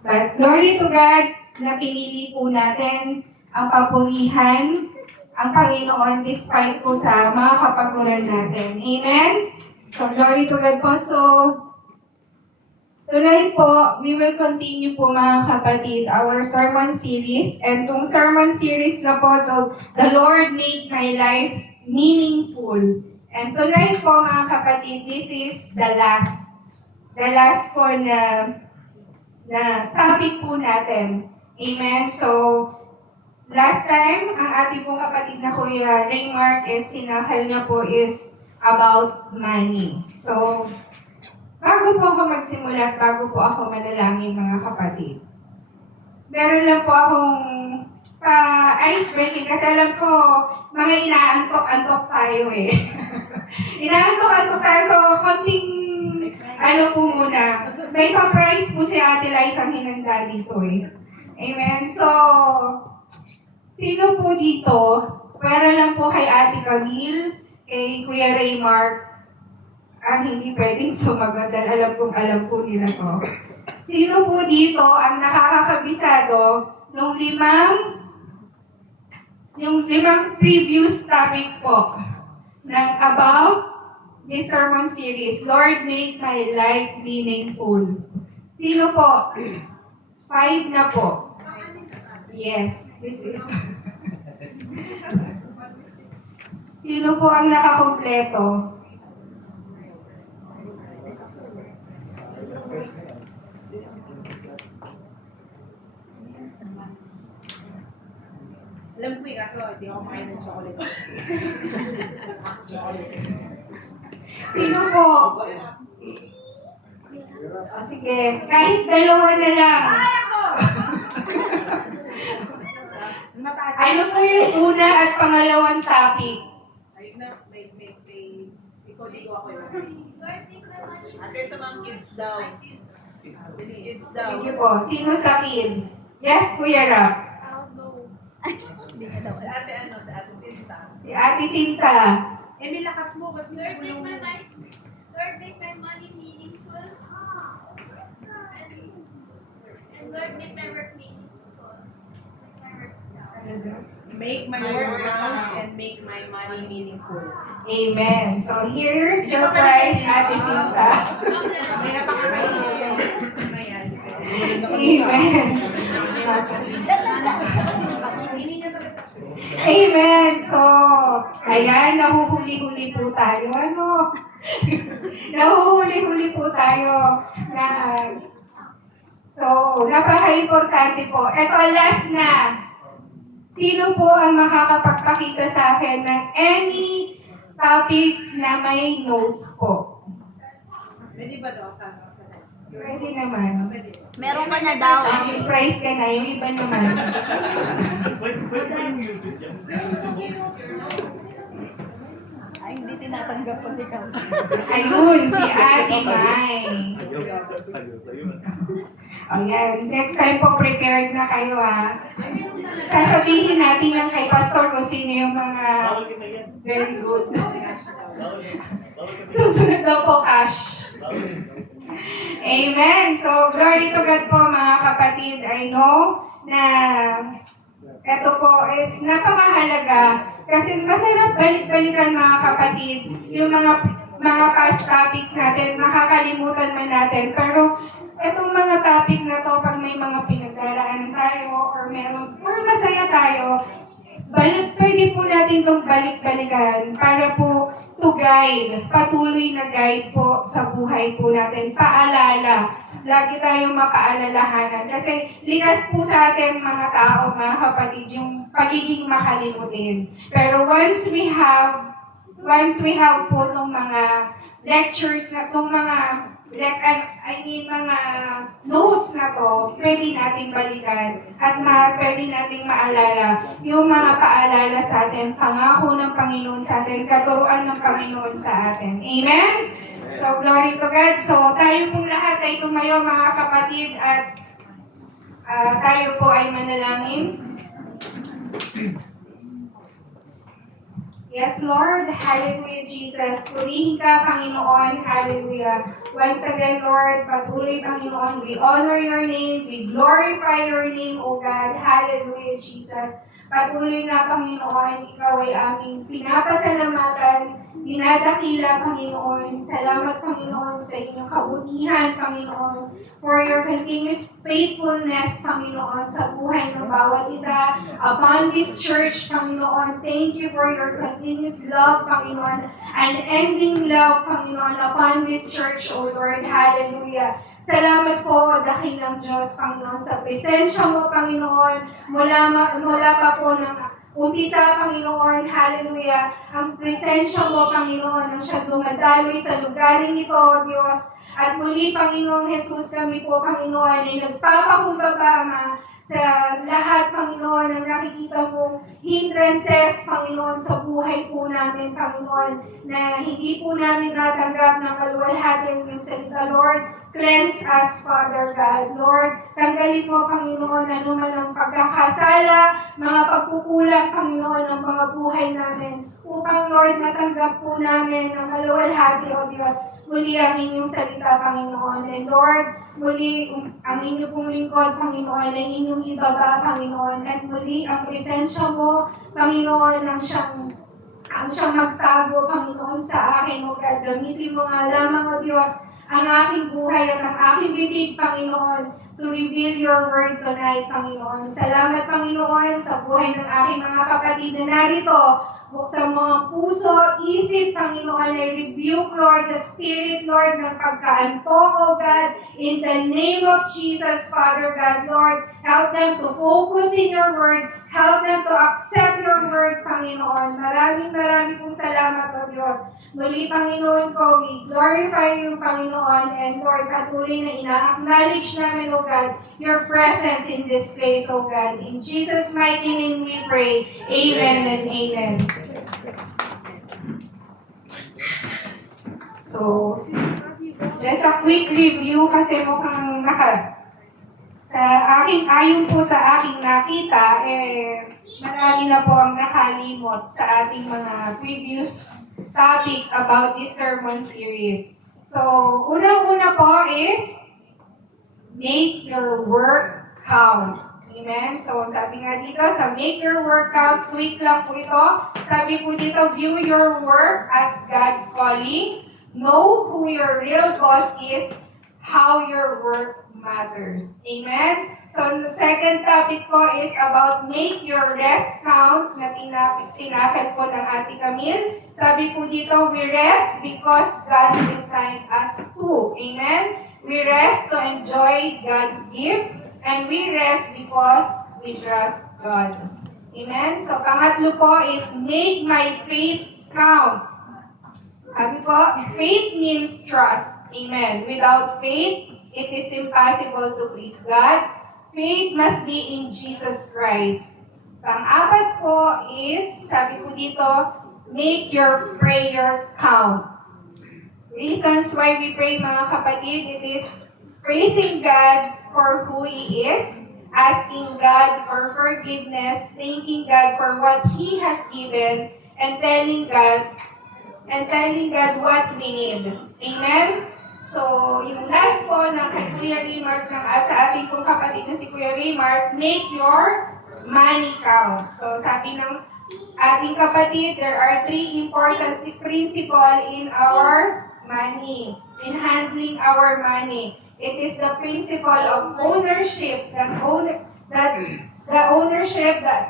But glory to God na pinili po natin ang papurihan ang Panginoon despite po sa mga kapaguran natin. Amen? So, glory to God po. So, tonight po, we will continue po mga kapatid, our sermon series. And itong sermon series na po, to The Lord Make My Life Meaningful. And tonight po mga kapatid, this is the last po na topic po natin. Amen? So, last time, ang ating pong kapatid na Kuya Raymark is tinakal niya po is about money. So, bago po ako magsimula at bago po ako manalangin mga kapatid, meron lang po akong ice-breaking kasi alam ko, mga inaantok-antok tayo eh. Inaantok-antok tayo, so konting po muna. May pa-prize po si Ate Liza ang hinanda dito eh. Amen. So, sino po dito? Para lang po kay Ate Camille, kay Kuya Raymark, ang hindi pwedeng sumagot dahil alam po nila to. Sino po dito ang nakakakabisado nung limang previous topic po ng about this sermon series, Lord, make my life meaningful. Sino po? 5 na po. Yes, this is... Sino po ang nakakompleto? Alam ko kaso hindi ako makain ng chocolate. Sino po? O sige, kahit dalawa na lang. Ano po yung una at pangalawang topic? Ayun na, may ikodigo ako yun. Ate sa mga kids daw. Kids daw. Sige po, sino sa kids? Yes, Kuya Rap. Ate ano, si Ate Sinta. Si Ate Sinta. May lakas mo, ba't Lord, make my money meaningful. And Lord, make my work meaningful. make my work count and make my money meaningful. Amen. So here's your prize, Ate Sinta. May napakakain niya. Ayan. Amen. Amen. So, ayan, nahuhuli-huli po tayo. Ano? Nahuhuli-huli po tayo na so, napaka-importante po. Ito, last na. Sino po ang makakapagpakita sa akin ng any topic na may notes po? Pwede ba daw? Pwede naman. Pwede. Meron ka na daw. Yung price ka na, yung iba naman. Ay, hindi tinatanggap pag ikaw. Ayun, si Ate Mai. Ayan, next time po prepared na kayo ha. Sasabihin natin lang kay Pastor kung sino yung mga very good. Susunod na po, Cash. Amen. So, glory to God po mga kapatid. I know na ito po is napakahalaga kasi masarap balik-balikan mga kapatid yung mga past topics natin, nakakalimutan man natin. Pero itong mga topic na to, pag may mga pinagdaraanan tayo or masaya tayo, pwede po natin itong balik-balikan para po to guide, patuloy na guide po sa buhay po natin, paalala. Lagi tayong mapaalalahanan kasi likas po sa atin mga tao, mga kapatid, yung pagiging makalimutin. Pero once we have po itong mga lectures na itong mga mga notes na to, pwede nating balikan at pwede nating maalala yung mga paalala sa atin, pangako ng Panginoon sa atin, katuruan ng Panginoon sa atin. Amen? So, glory to God. So, tayo pong lahat ay tumayo mga kapatid at tayo po ay manalangin. Yes, Lord. Hallelujah, Jesus. Purihin ka, Panginoon. Hallelujah. Once again, Lord, patuloy, Panginoon. We honor your name. We glorify your name, O God. Hallelujah, Jesus. Patuloy nga, Panginoon, Ikaw ay aming pinapasalamatan, dinadakila, Panginoon. Salamat, Panginoon, sa inyong kabutihan, Panginoon, for your continuous faithfulness, Panginoon, sa buhay ng bawat isa. Upon this church, Panginoon, thank you for your continuous love, Panginoon, unending love, Panginoon, upon this church, O Lord. Hallelujah. Salamat po, dakilang Diyos, Panginoon, sa presensya mo, Panginoon, mula pa po ng umpisa, Panginoon, hallelujah, ang presensya mo, Panginoon, ang siya dumadaloy sa lugaring ito, O Diyos. At muli, Panginoong Jesus, kami po, Panginoon, ay nagpapakumbaba, Ama, sa lahat, Panginoon, ang nakikita mong hindrances, Panginoon, sa buhay po namin, Panginoon, na hindi po namin natanggap ng kaluwalhati ng iyong salita, Lord. Cleanse us, Father God. Lord, tanggalin mo, Panginoon, anuman ang pagkakasala, mga pagkukulang, Panginoon, ng mga buhay namin, upang, Lord, matanggap po namin ng kaluwalhati, O Diyos, muli ang inyong salita, Panginoon. And Lord, muli ang inyong pong lingkod, Panginoon, ay inyong ibaba, Panginoon. At muli ang presensya mo, Panginoon, ang siyang magtago, Panginoon, sa akin, O God. Gamitin mo nga lamang, O Diyos, ang aking buhay at ang aking bibig, Panginoon, to reveal your word tonight, Panginoon. Salamat, Panginoon, sa buhay ng aking mga kapatid na narito. Buksan mga puso, isip, Panginoon, I rebuke, Lord, the spirit, Lord, ng pagkaantok, O God, in the name of Jesus, Father God, Lord, help them to focus in your word, help them to accept your word, Panginoon. Maraming pong salamat, O Diyos. Muli, Panginoon ko, we glorify you, Panginoon, and Lord, patuloy na ina-acknowledge namin, O God, your presence in this place, O God. In Jesus' mighty name we pray. Amen and amen. So, just a quick review kasi mukhang ayon po sa aking nakita, marami na po ang nakalimot sa ating mga previous topics about this sermon series. So, unang-una po is, make your work count. Amen? So, sabi nga dito, sa make your work count, quick lang po ito. Sabi po dito, view your work as God's calling. Know who your real boss is, how your work matters. Amen? So, the second topic po is about make your rest count na tinakal po ng Ate Camille. Sabi po dito, we rest because God designed us to. Amen? We rest to enjoy God's gift, and we rest because we trust God. Amen? So, pangatlo po is make my faith count. Sabi po, faith means trust. Amen. Without faith, it is impossible to please God. Faith must be in Jesus Christ. Pang-apat po is, sabi po dito, make your prayer count. Reasons why we pray, mga kapatid, it is praising God for who He is, asking God for forgiveness, thanking God for what He has given, and telling God what we need. Amen? So, yung last po ng kay Kuya Raymark, sa ating pong kapatid na si Kuya Raymark, make your money count. So, sabi ng ating kapatid, there are 3 important principles in our money, in handling our money. It is the principle of ownership, the ownership that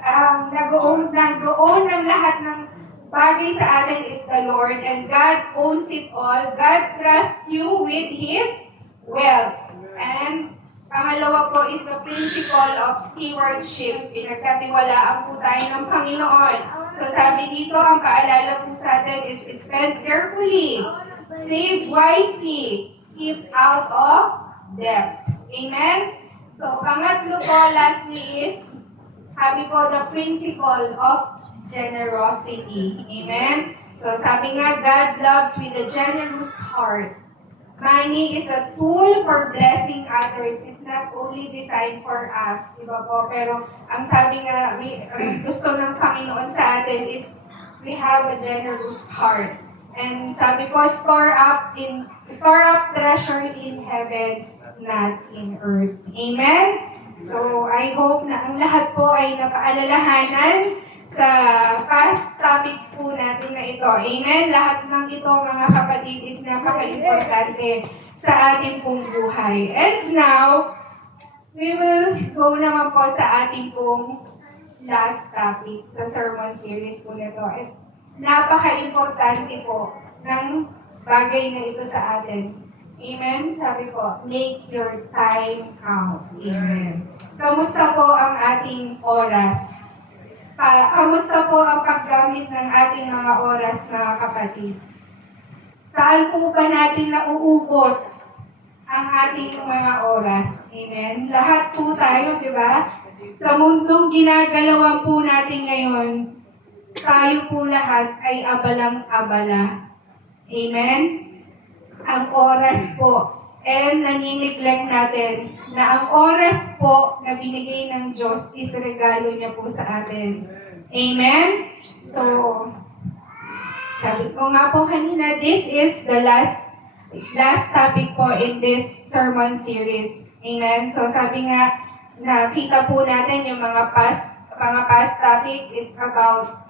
nag-own ng lahat ng bagay sa atin is the Lord, and God owns it all. God trusts you with His wealth. And pangalawa po is the principle of stewardship. Pinagkatiwalaan po tayo ng Panginoon. So sabi dito, ang paalala po sa atin is spend carefully, save wisely, keep out of debt. Amen? So pangatlo po, lastly is, sabi po, the principle of generosity. Amen? So sabi nga, God loves with a generous heart. Money is a tool for blessing others. It's not only designed for us. Diba po? Pero ang sabi nga, ang gusto ng Panginoon sa atin is we have a generous heart. And sabi ko, store up treasure in heaven, not in earth. Amen? So, I hope na ang lahat po ay napaalalahanan sa past topics po natin na ito. Amen? Lahat ng ito, mga kapatid, is napaka-importante sa ating pong buhay. And now, we will go naman po sa ating pong last topic sa sermon series po nito. At napaka-importante po ng bagay na ito sa atin. Amen? Sabi po, make your time count. Amen. Kamusta po ang ating oras? Kamusta po ang paggamit ng ating mga oras, mga kapatid? Saan po ba natin nauubos ang ating mga oras? Amen? Lahat po tayo, di ba? Sa mundong ginagalawan po natin ngayon, tayo po lahat ay abalang-abala. Amen? Ang oras po. And nanineglect natin na ang oras po na binigay ng Diyos is regalo niya po sa atin. Amen? So, sabi ko nga po kanina, this is the last topic po in this sermon series. Amen? So, sabi nga, nakita po natin yung mga past topics, it's about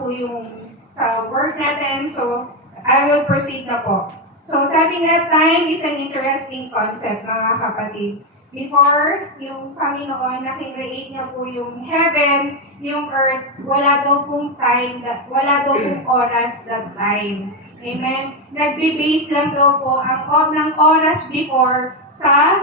po yung sa work natin. So, I will proceed na po. So, sabi nga, time is an interesting concept, mga kapatid. Before, yung Panginoon, nakikreate niya po yung heaven, yung earth, wala daw pong time, wala daw pong oras that time. Amen? Nagbe-base lang daw po ng oras before sa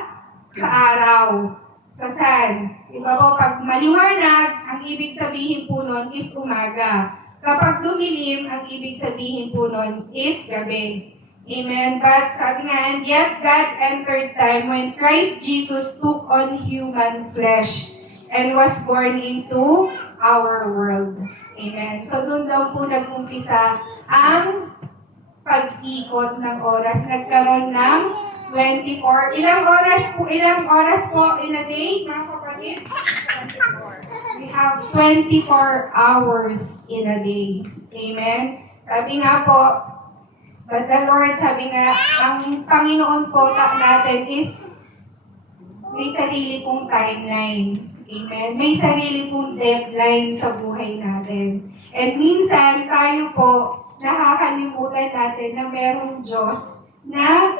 araw. Sa sun. Diba po, pag maliwanag, ang ibig sabihin po nun is umaga. Kapag dumilim, ang ibig sabihin po nun is gabi. Amen? But sabi nga, and yet God entered time when Christ Jesus took on human flesh and was born into our world. Amen? So doon daw po nag-umpisa ang pag-ikot ng oras. Nagkaroon ng 24. Ilang oras po in a day, mga kapatid? 24. We have 24 hours in a day. Amen? Sabi nga po, but the Lord, sabi nga, ang Panginoon po natin is may sarili pong timeline. Amen? May sarili pong deadline sa buhay natin. And minsan, tayo po, nakakalimutan natin na merong Diyos na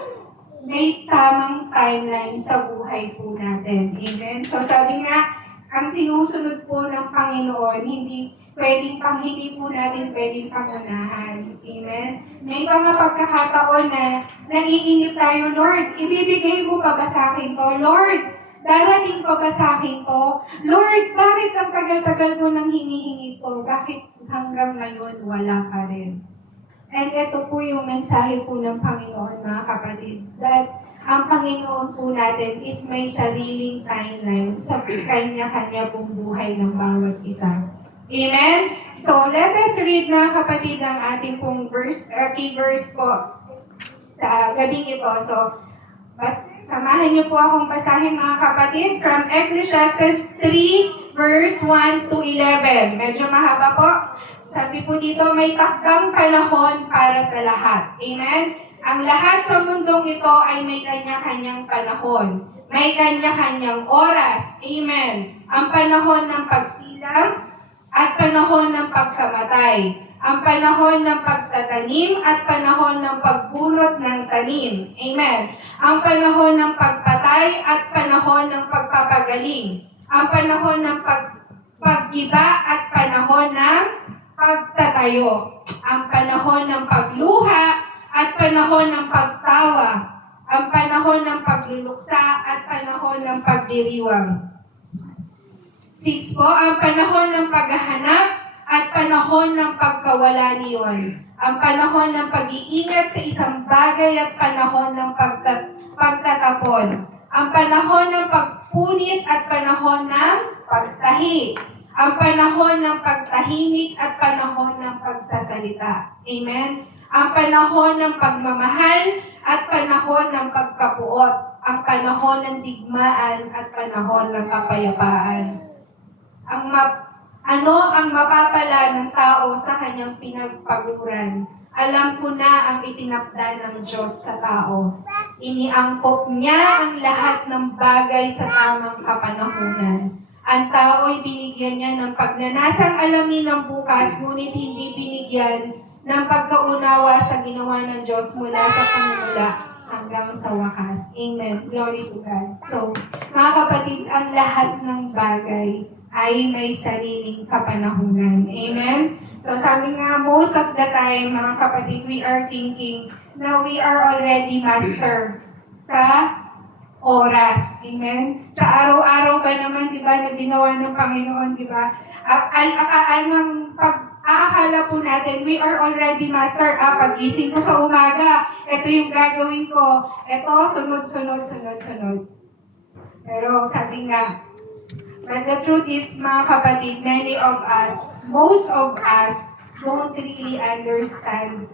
may tamang timeline sa buhay po natin. Amen? So sabi nga, ang sinusunod po ng Panginoon, hindi po natin pwedeng pangunahan. Amen? May mga pagkakataon na naiinip tayo, Lord, ibibigay mo pa ba sa akin to? Lord, darating pa ba sa akin to? Lord, bakit ang tagal-tagal mo nang hinihingi to? Bakit hanggang ngayon wala pa rin? And ito po yung mensahe po ng Panginoon, mga kapatid, that ang Panginoon po natin is may sariling timeline sa kanya-kanya pong buhay ng bawat isa. Amen? So, let us read, mga kapatid, ang ating pong key verse po sa gabing ito. So, samahan niyo po akong basahin, mga kapatid, from Ecclesiastes 3, verse 1 to 11. Medyo mahaba po. Sabi po dito, may takdang panahon para sa lahat. Amen? Ang lahat sa mundong ito ay may kanya-kanyang panahon. May kanya-kanyang oras. Amen? Ang panahon ng pagsilang at panahon ng pagkamatay. Ang panahon ng pagtatanim at panahon ng pagbunot ng tanim. Amen? Ang panahon ng pagpatay at panahon ng pagpapagaling. Ang panahon ng paggiba at panahon ng pagtatayo, ang panahon ng pagluha at panahon ng pagtawa, ang panahon ng pagluluksa at panahon ng pagdiriwang. 6 po, ang panahon ng paghahanap at panahon ng pagkawala niyon, ang panahon ng pag-iingat sa isang bagay at panahon ng pagtatapon, ang panahon ng pagpunit at panahon ng pagtahi, ang panahon ng pagtahimik at panahon ng pagsasalita. Amen? Ang panahon ng pagmamahal at panahon ng pagkapuot. Ang panahon ng digmaan at panahon ng kapayapaan. Ano ang mapapala ng tao sa kanyang pinagpaguran? Alam ko na ang itinakda ng Diyos sa tao. Iniangkop niya ang lahat ng bagay sa tamang kapanahunan. Ang tao ay binigyan niya ng pagnanasang alamin ng bukas, ngunit hindi binigyan ng pagkaunawa sa ginawa ng Diyos mula sa panimula hanggang sa wakas. Amen. Glory to God. So, mga kapatid, ang lahat ng bagay ay may sariling kapanahunan. Amen? So, sabi nga, most of the time, mga kapatid, we are thinking na we are already master sa oras. Amen? Sa araw-araw ba naman, di ba, na ginawa ng Panginoon, di ba? Aakala po natin, we are already master. Pagising ko sa umaga, ito yung gagawin ko. Ito, sunod. Pero sabi nga, but the truth is, mga kapatid, many of us, most of us, don't really understand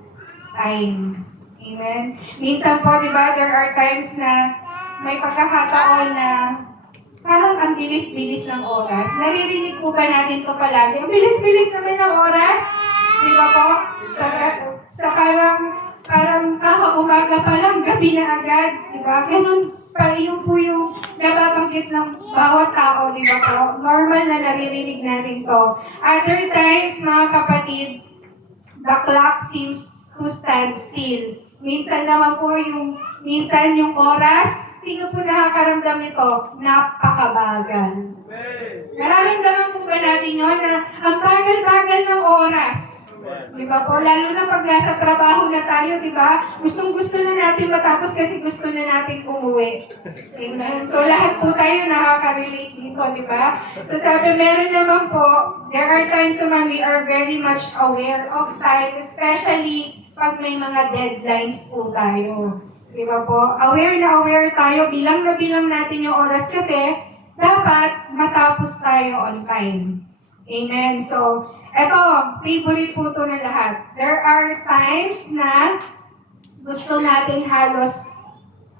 time. Amen? Minsan po, di ba, there are times na may pagkakataon na parang ang bilis-bilis ng oras. Naririnig po ba natin to palagi? Ang bilis-bilis naman ng oras. Di ba po? Sa parang kakaumaga pa lang, gabi na agad. Di ba? Ganun pa yung po yung nababanggit ng bawat tao. Di ba po? Normal na naririnig natin to. Other times, mga kapatid, the clock seems to stand still. Minsan naman po minsan yung oras, sino po nakakaramdam nito? Napakabagal. Nararamdaman po ba natin yun na ang bagal-bagal ng oras? Di ba po? Lalo na pag nasa trabaho na tayo, di ba? Gustong-gusto na natin matapos kasi gusto na natin umuwi. Amen? So lahat po tayo nakaka-relate dito, di ba? So sabi, meron naman po, there are times naman we are very much aware of time, especially pag may mga deadlines po tayo. Di ba po? Aware na aware tayo, bilang na bilang natin yung oras kasi dapat matapos tayo on time. Amen? So, eto, favorite po ito na lahat. There are times na gusto natin halos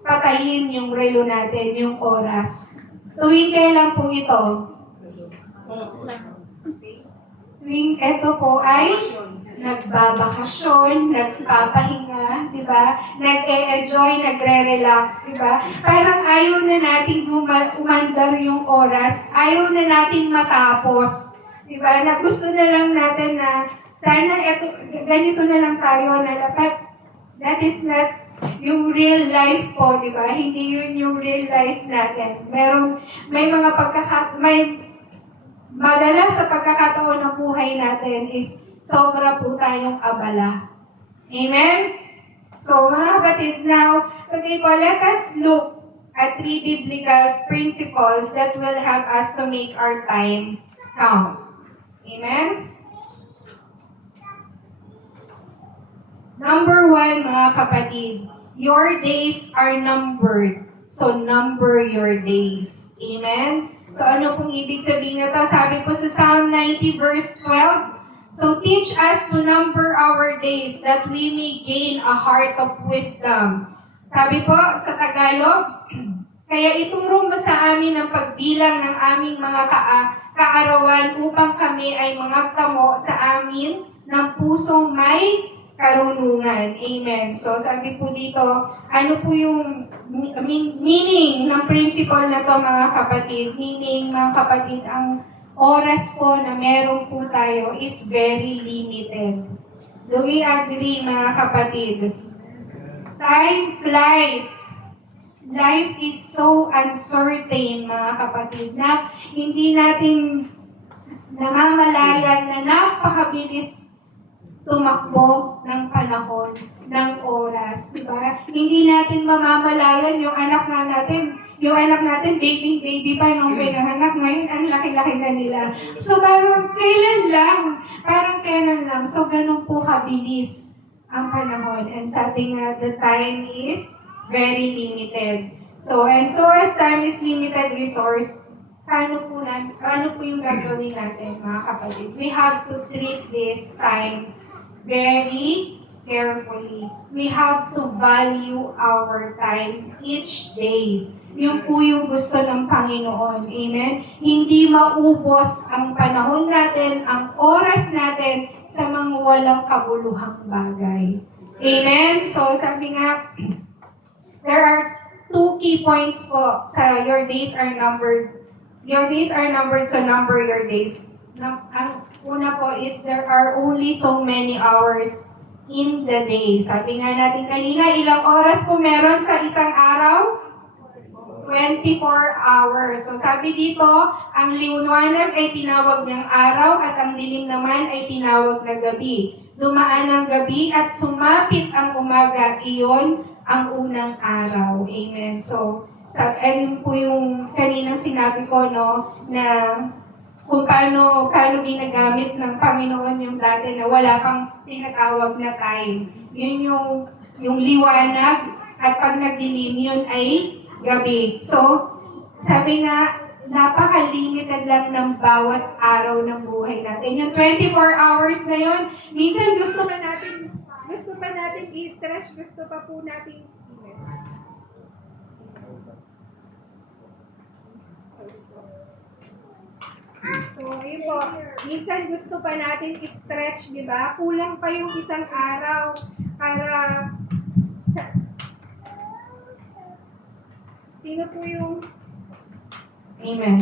patayin yung relo natin, yung oras. Tuwing kailan po ito? Tuwing ito po ay nagbabakasyon, nagpapahinga, di ba? Nag-e-enjoy, nagre-relax, di ba? Parang ayaw na nating umandar yung oras, ayaw na nating matapos, di ba? Na gusto na lang natin na sana ganito na lang tayo na dapat that is not yung real life po, di ba? Hindi yun yung real life natin. May mga madalas sa pagkakataon ng buhay natin is sobra po tayong abala. Amen? So, mga kapatid, now, okay po, let us look at 3 biblical principles that will help us to make our time count. Amen? Number 1, mga kapatid, your days are numbered. So, number your days. Amen? So, ano pong ibig sabihin na to? Sabi po sa Psalm 90 verse 12, so teach us to number our days that we may gain a heart of wisdom. Sabi po sa Tagalog, kaya ituro mo sa amin ang pagbilang ng aming mga kaarawan upang kami ay mangagtamo sa amin ng pusong may karunungan. Amen. So sabi po dito, ano po yung meaning ng principle na to, mga kapatid? Meaning, mga kapatid, ang oras po na meron po tayo is very limited. Do we agree, mga kapatid? Time flies. Life is so uncertain, mga kapatid, na hindi natin namamalayan na napakabilis tumakbo ng panahon, ng oras, di ba? Hindi natin mamamalayan yung anak natin, baby pa nung pinanganak, ngayon ang laki-laki na nila. So parang kailan lang. So ganun po kabilis ang panahon. And sabi nga, the time is very limited. So as time is limited resource, paano po yung gagawin natin, mga kapatid? We have to treat this time very carefully. We have to value our time each day. Yung po yung gusto ng Panginoon. Amen? Hindi maubos ang panahon natin, ang oras natin sa sa mga walang kabuluhang bagay. Amen? So, sabi nga, there are two key points po sa your days are numbered. Your days are numbered, so number your days. Ang una po is there are only so many hours in the day. Sabi nga natin kanina, ilang oras po meron sa isang araw? 24 hours. So sabi dito, ang liwanag ay tinawag ng araw at ang dilim naman ay tinawag na gabi. Dumaan ang gabi at sumapit ang umaga, iyon ang unang araw. Amen. So, ayun po yung kaninang sinabi ko, no, na kung paano ginagamit ng Panginoon yung dati na wala pang tinatawag na time. Yun yung liwanag at pag nagdilim, yun ay gabi. So, sabi nga, napaka-limited lang ng bawat araw ng buhay natin. Yung 24 hours na yun, minsan gusto pa natin i-stretch, gusto pa po natin So, ayun po. Minsan gusto pa natin i-stretch, di ba? Kulang pa yung isang araw para sino po yung Amen.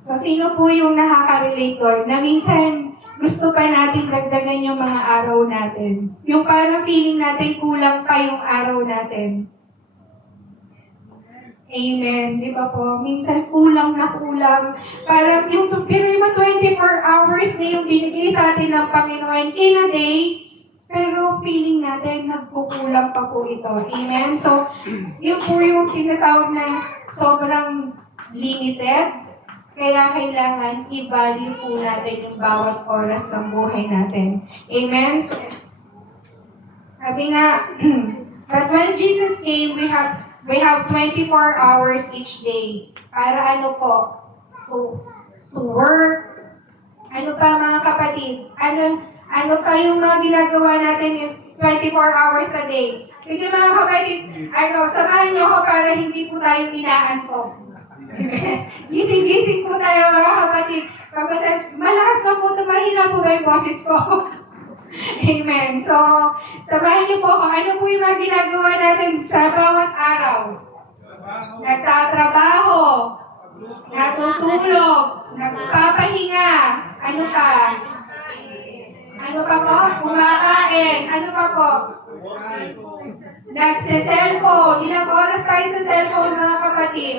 So, sino po yung nakaka-relate doon na minsan gusto pa natin dagdagan yung mga araw natin? Yung parang feeling natin kulang pa yung araw natin. Amen. Di ba po? Minsan kulang na kulang. Parang pero yung 24 hours na yung binigay sa atin ng Panginoon in a day, pero feeling natin nagkukulang pa po ito. Amen? So, yun po yung tinatawag na sobrang limited. Kaya kailangan i-value po natin yung bawat oras ng buhay natin. Amen? So, sabi nga, but when Jesus came, we have 24 hours each day. Para ano po? To work. Ano pa mga kapatid? Ano pa yung mga ginagawa natin in 24 hours a day? Sige mga kapatid, samahan niyo ako para hindi po tayo inaantok. Gising-gising po tayo mga kapatid. Malakas na po, mahina po ba yung boses ko? Amen. So, sabahin niyo po ako. Ano po yung mga ginagawa natin sa bawat araw? Nagtatrabaho, natutulog, nagpapahinga, ano pa? Ano pa po? Kumakain. Ano pa po? Nagse-cellphone. Ilang oras tayo sa cellphone mga kapatid?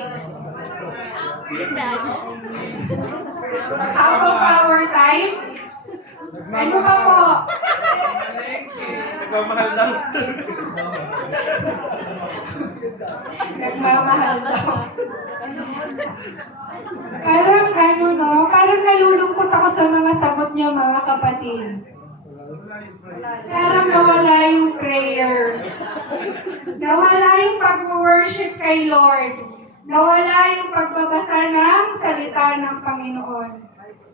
Half of our time? Ano pa po? Nagmamahal lang. Nagmamahal daw. Parang nalulungkot ako sa mga sagot niyo mga kapatid. Parang nawala yung prayer. Nawala yung pag-worship kay Lord. Nawala yung pagbabasa ng salita ng Panginoon.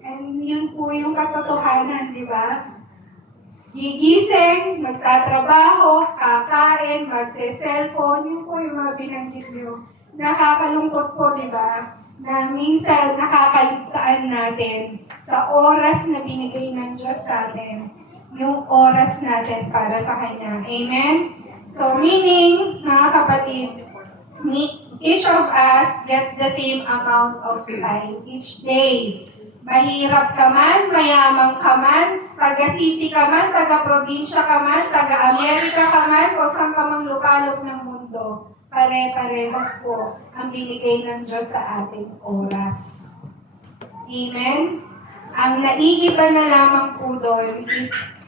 And yun po yung katotohanan, di ba? Gigising, magtatrabaho, kakain, magse-cellphone, yun po yung mga binanggit niyo. Nakakalungkot po, di ba? Na minsan nakakaligtaan natin sa oras na binigay ng Diyos sa atin, yung oras natin para sa Kanya. Amen? So, meaning, mga kapatid, each of us gets the same amount of time each day. Mahirap ka man, mayaman ka man, taga-city ka man, taga-probinsya ka man, taga-Amerika ka man, o saan ka mang lupalop ng mundo. Pare-parehas po ang binigay ng Diyos sa ating oras. Amen? Ang naiiba na lamang po doon is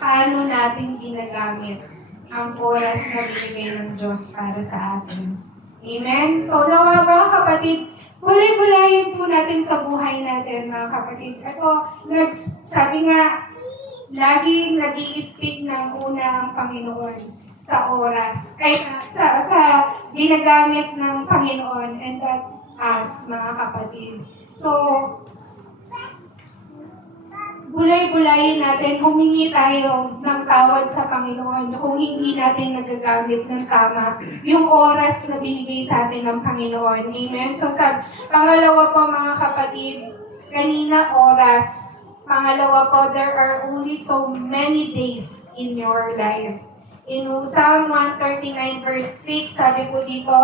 paano natin ginagamit ang oras na binigay ng Diyos para sa atin. Amen? So, nawa mga kapatid, bulay-bulayin po natin sa buhay natin, mga kapatid. Sabi nga, laging nag-i-speak ng una ang Panginoon sa oras. Sa ginagamit ng Panginoon, and that's us, mga kapatid. So, bulay-bulayin natin, humingi tayo ng tawad sa Panginoon kung hindi natin nagagamit ng tama yung oras na binigay sa atin ng Panginoon. Amen? So, pangalawa po mga kapatid, kanina oras. Pangalawa po, there are only so many days in your life. In Psalm 139 verse 6, sabi po dito,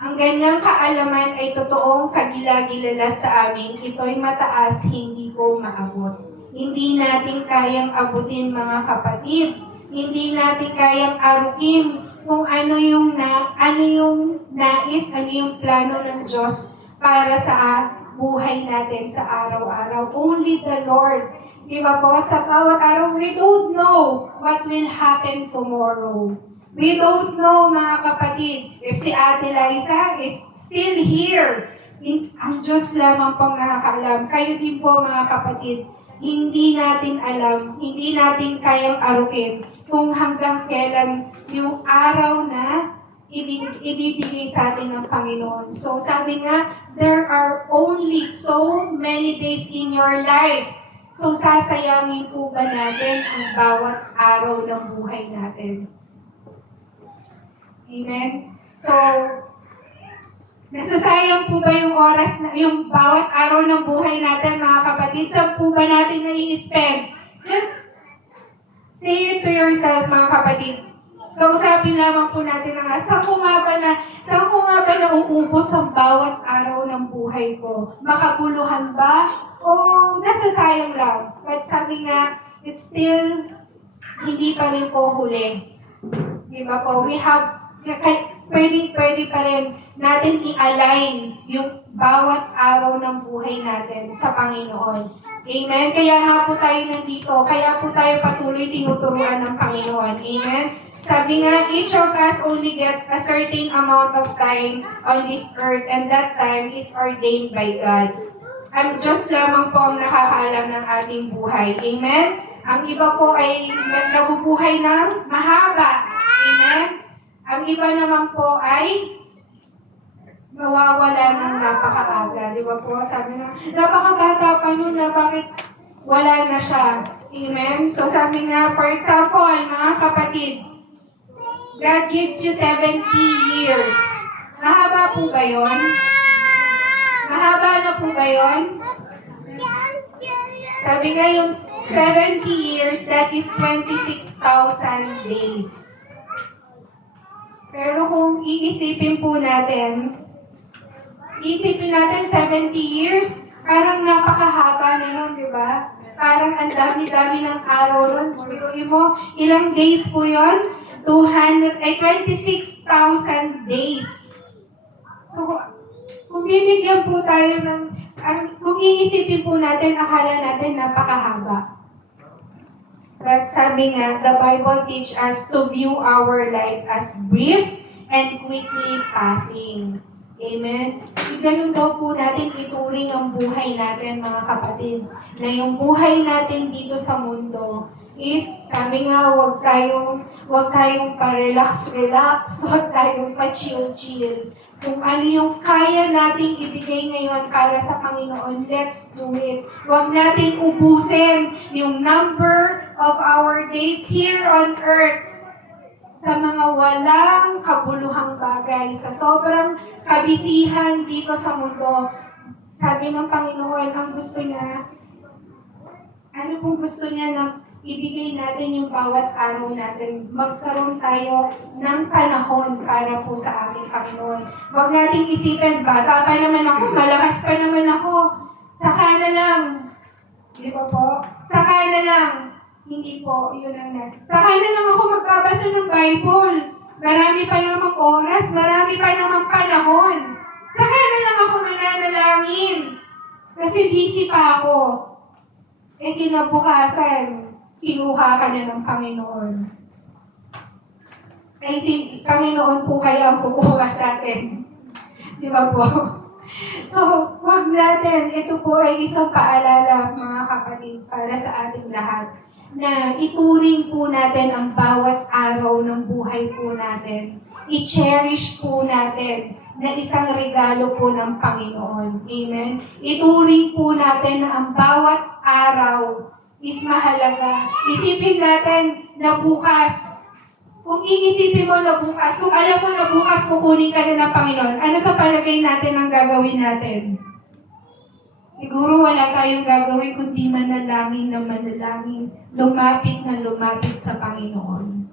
ang ganyang kaalaman ay totoong kagila-gilala sa amin. Ito'y mataas, hindi ko maabot. Hindi natin kayang abutin, mga kapatid. Hindi natin kayang arukin kung ano yung nais, ano yung plano ng Diyos para sa buhay natin sa araw-araw. Only the Lord. Di ba po? Sa bawat araw, we don't know what will happen tomorrow. We don't know, mga kapatid, if si Ate Liza is still here. Ang Diyos lamang pong nakakaalam. Kayo din po, mga kapatid, hindi natin alam, hindi natin kayang arukin kung hanggang kailan yung araw na ibibigay sa atin ng Panginoon. So sabi nga, there are only so many days in your life. So sasayangin po ba natin ang bawat araw ng buhay natin? Amen? So, nasasayang po ba yung oras, yung bawat araw ng buhay natin, mga kapatid? Saan po ba natin nai-spend? Just say it to yourself, mga kapatid. Kausapin lamang po natin na saan ko nga ba nauubos ang bawat araw ng buhay ko? Makabuluhan ba? O nasasayang lang? But sabi nga, it's still hindi pa rin po huli. Di ba po? Pwede pa rin natin i-align yung bawat araw ng buhay natin sa Panginoon. Amen? Kaya nga po tayo nandito. Kaya po tayo patuloy tinuturuan ng Panginoon. Amen? Sabi nga, each of us only gets a certain amount of time on this earth and that time is ordained by God. Ang Diyos lamang po ang nakakaalam ng ating buhay. Amen? Ang iba po ay nabubuhay ng mahaba. Amen? Ang iba naman po ay mawawala ng napakaaga. Di ba po? Sabi na, napakabata pa nun na bakit wala na siya. Amen? So sabi nga, for example, mga kapatid, God gives you 70 years. Mahaba po ba yun? Mahaba na po ba yun? Sabi nga yung 70 years, that is 26,000 days. Pero kung iisipin natin 70 years, parang napakahaba na nun, di ba? Parang ang dami-dami ng araw nun. Pero ilang days po yun? 26,000 days. So, kung bibigyan po tayo kung iisipin po natin, akala natin napakahaba. But sabi nga, the Bible teach us to view our life as brief and quickly passing. Amen? Ganun daw po natin ituring ang buhay natin, mga kapatid. Na yung buhay natin dito sa mundo is, sabi nga, huwag tayong pa-relax, huwag tayong pa-chill. Kung ano yung kaya nating ibigay ngayon para sa Panginoon, let's do it. Huwag natin ubusin yung number of our days here on earth sa mga walang kabuluhang bagay, sa sobrang kabisihan dito sa mundo. Sabi ng Panginoon, ang gusto niya, ano pong gusto niya na ibigay natin yung bawat araw natin. Magkaroon tayo ng panahon para po sa ating Panginoon. Huwag nating isipin, bata pa naman ako, malakas pa naman ako. Saka na lang. Di ba po? Saka na lang. Hindi po, yun ang saka na lang ako magbabasa ng Bible. Marami pa namang oras, marami pa namang panahon. Saka na lang ako mananalangin. Kasi busy pa ako. Kinabukasan, kinuha ka na ng Panginoon. Ay, si Panginoon po kaya ang kukuha sa atin. Di ba po? So, wag natin. Ito po ay isang paalala, mga kapatid, para sa ating lahat. Na ituring po natin ang bawat araw ng buhay po natin. I-cherish po natin na isang regalo po ng Panginoon. Amen? Ituring po natin na ang bawat araw is mahalaga. Isipin natin na bukas. Kung iisipin mo na bukas, kung alam mo na bukas kukunin ka na ng Panginoon, ano sa palagay natin ang gagawin natin? Siguro wala tayong gagawin kundi manalangin na manalangin, lumapit na lumapit sa Panginoon.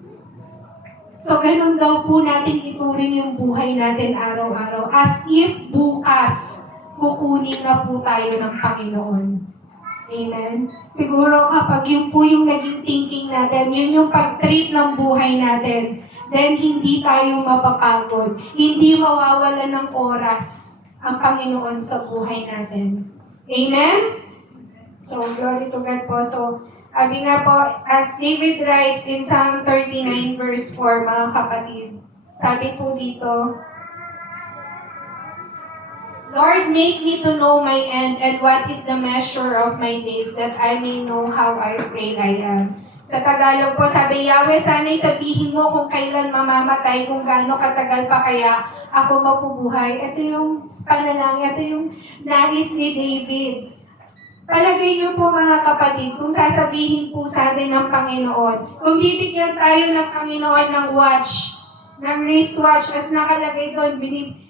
So, ganun daw po natin ituring yung buhay natin araw-araw. As if bukas, kukunin na po tayo ng Panginoon. Amen? Siguro kapag yun po yung naging thinking natin, yun yung pag-treat ng buhay natin, then hindi tayo mapapagod. Hindi mawawala ng oras ang Panginoon sa buhay natin. Amen? So, glory to God po. So, sabi nga po, as David writes in Psalm 39 verse 4, mga kapatid, sabi po dito, Lord, make me to know my end and what is the measure of my days, that I may know how frail I am. Sa Tagalog po, sabi, Yahweh, sana'y sabihin mo kung kailan mamamatay, kung gaano katagal pa kaya ako mapubuhay. Ito yung panalangin, ito yung nais ni David. Palagay niyo po mga kapatid, kung sasabihin po sa atin ng Panginoon, kung bibigyan tayo ng Panginoon ng watch, ng wristwatch, as nakalagay doon,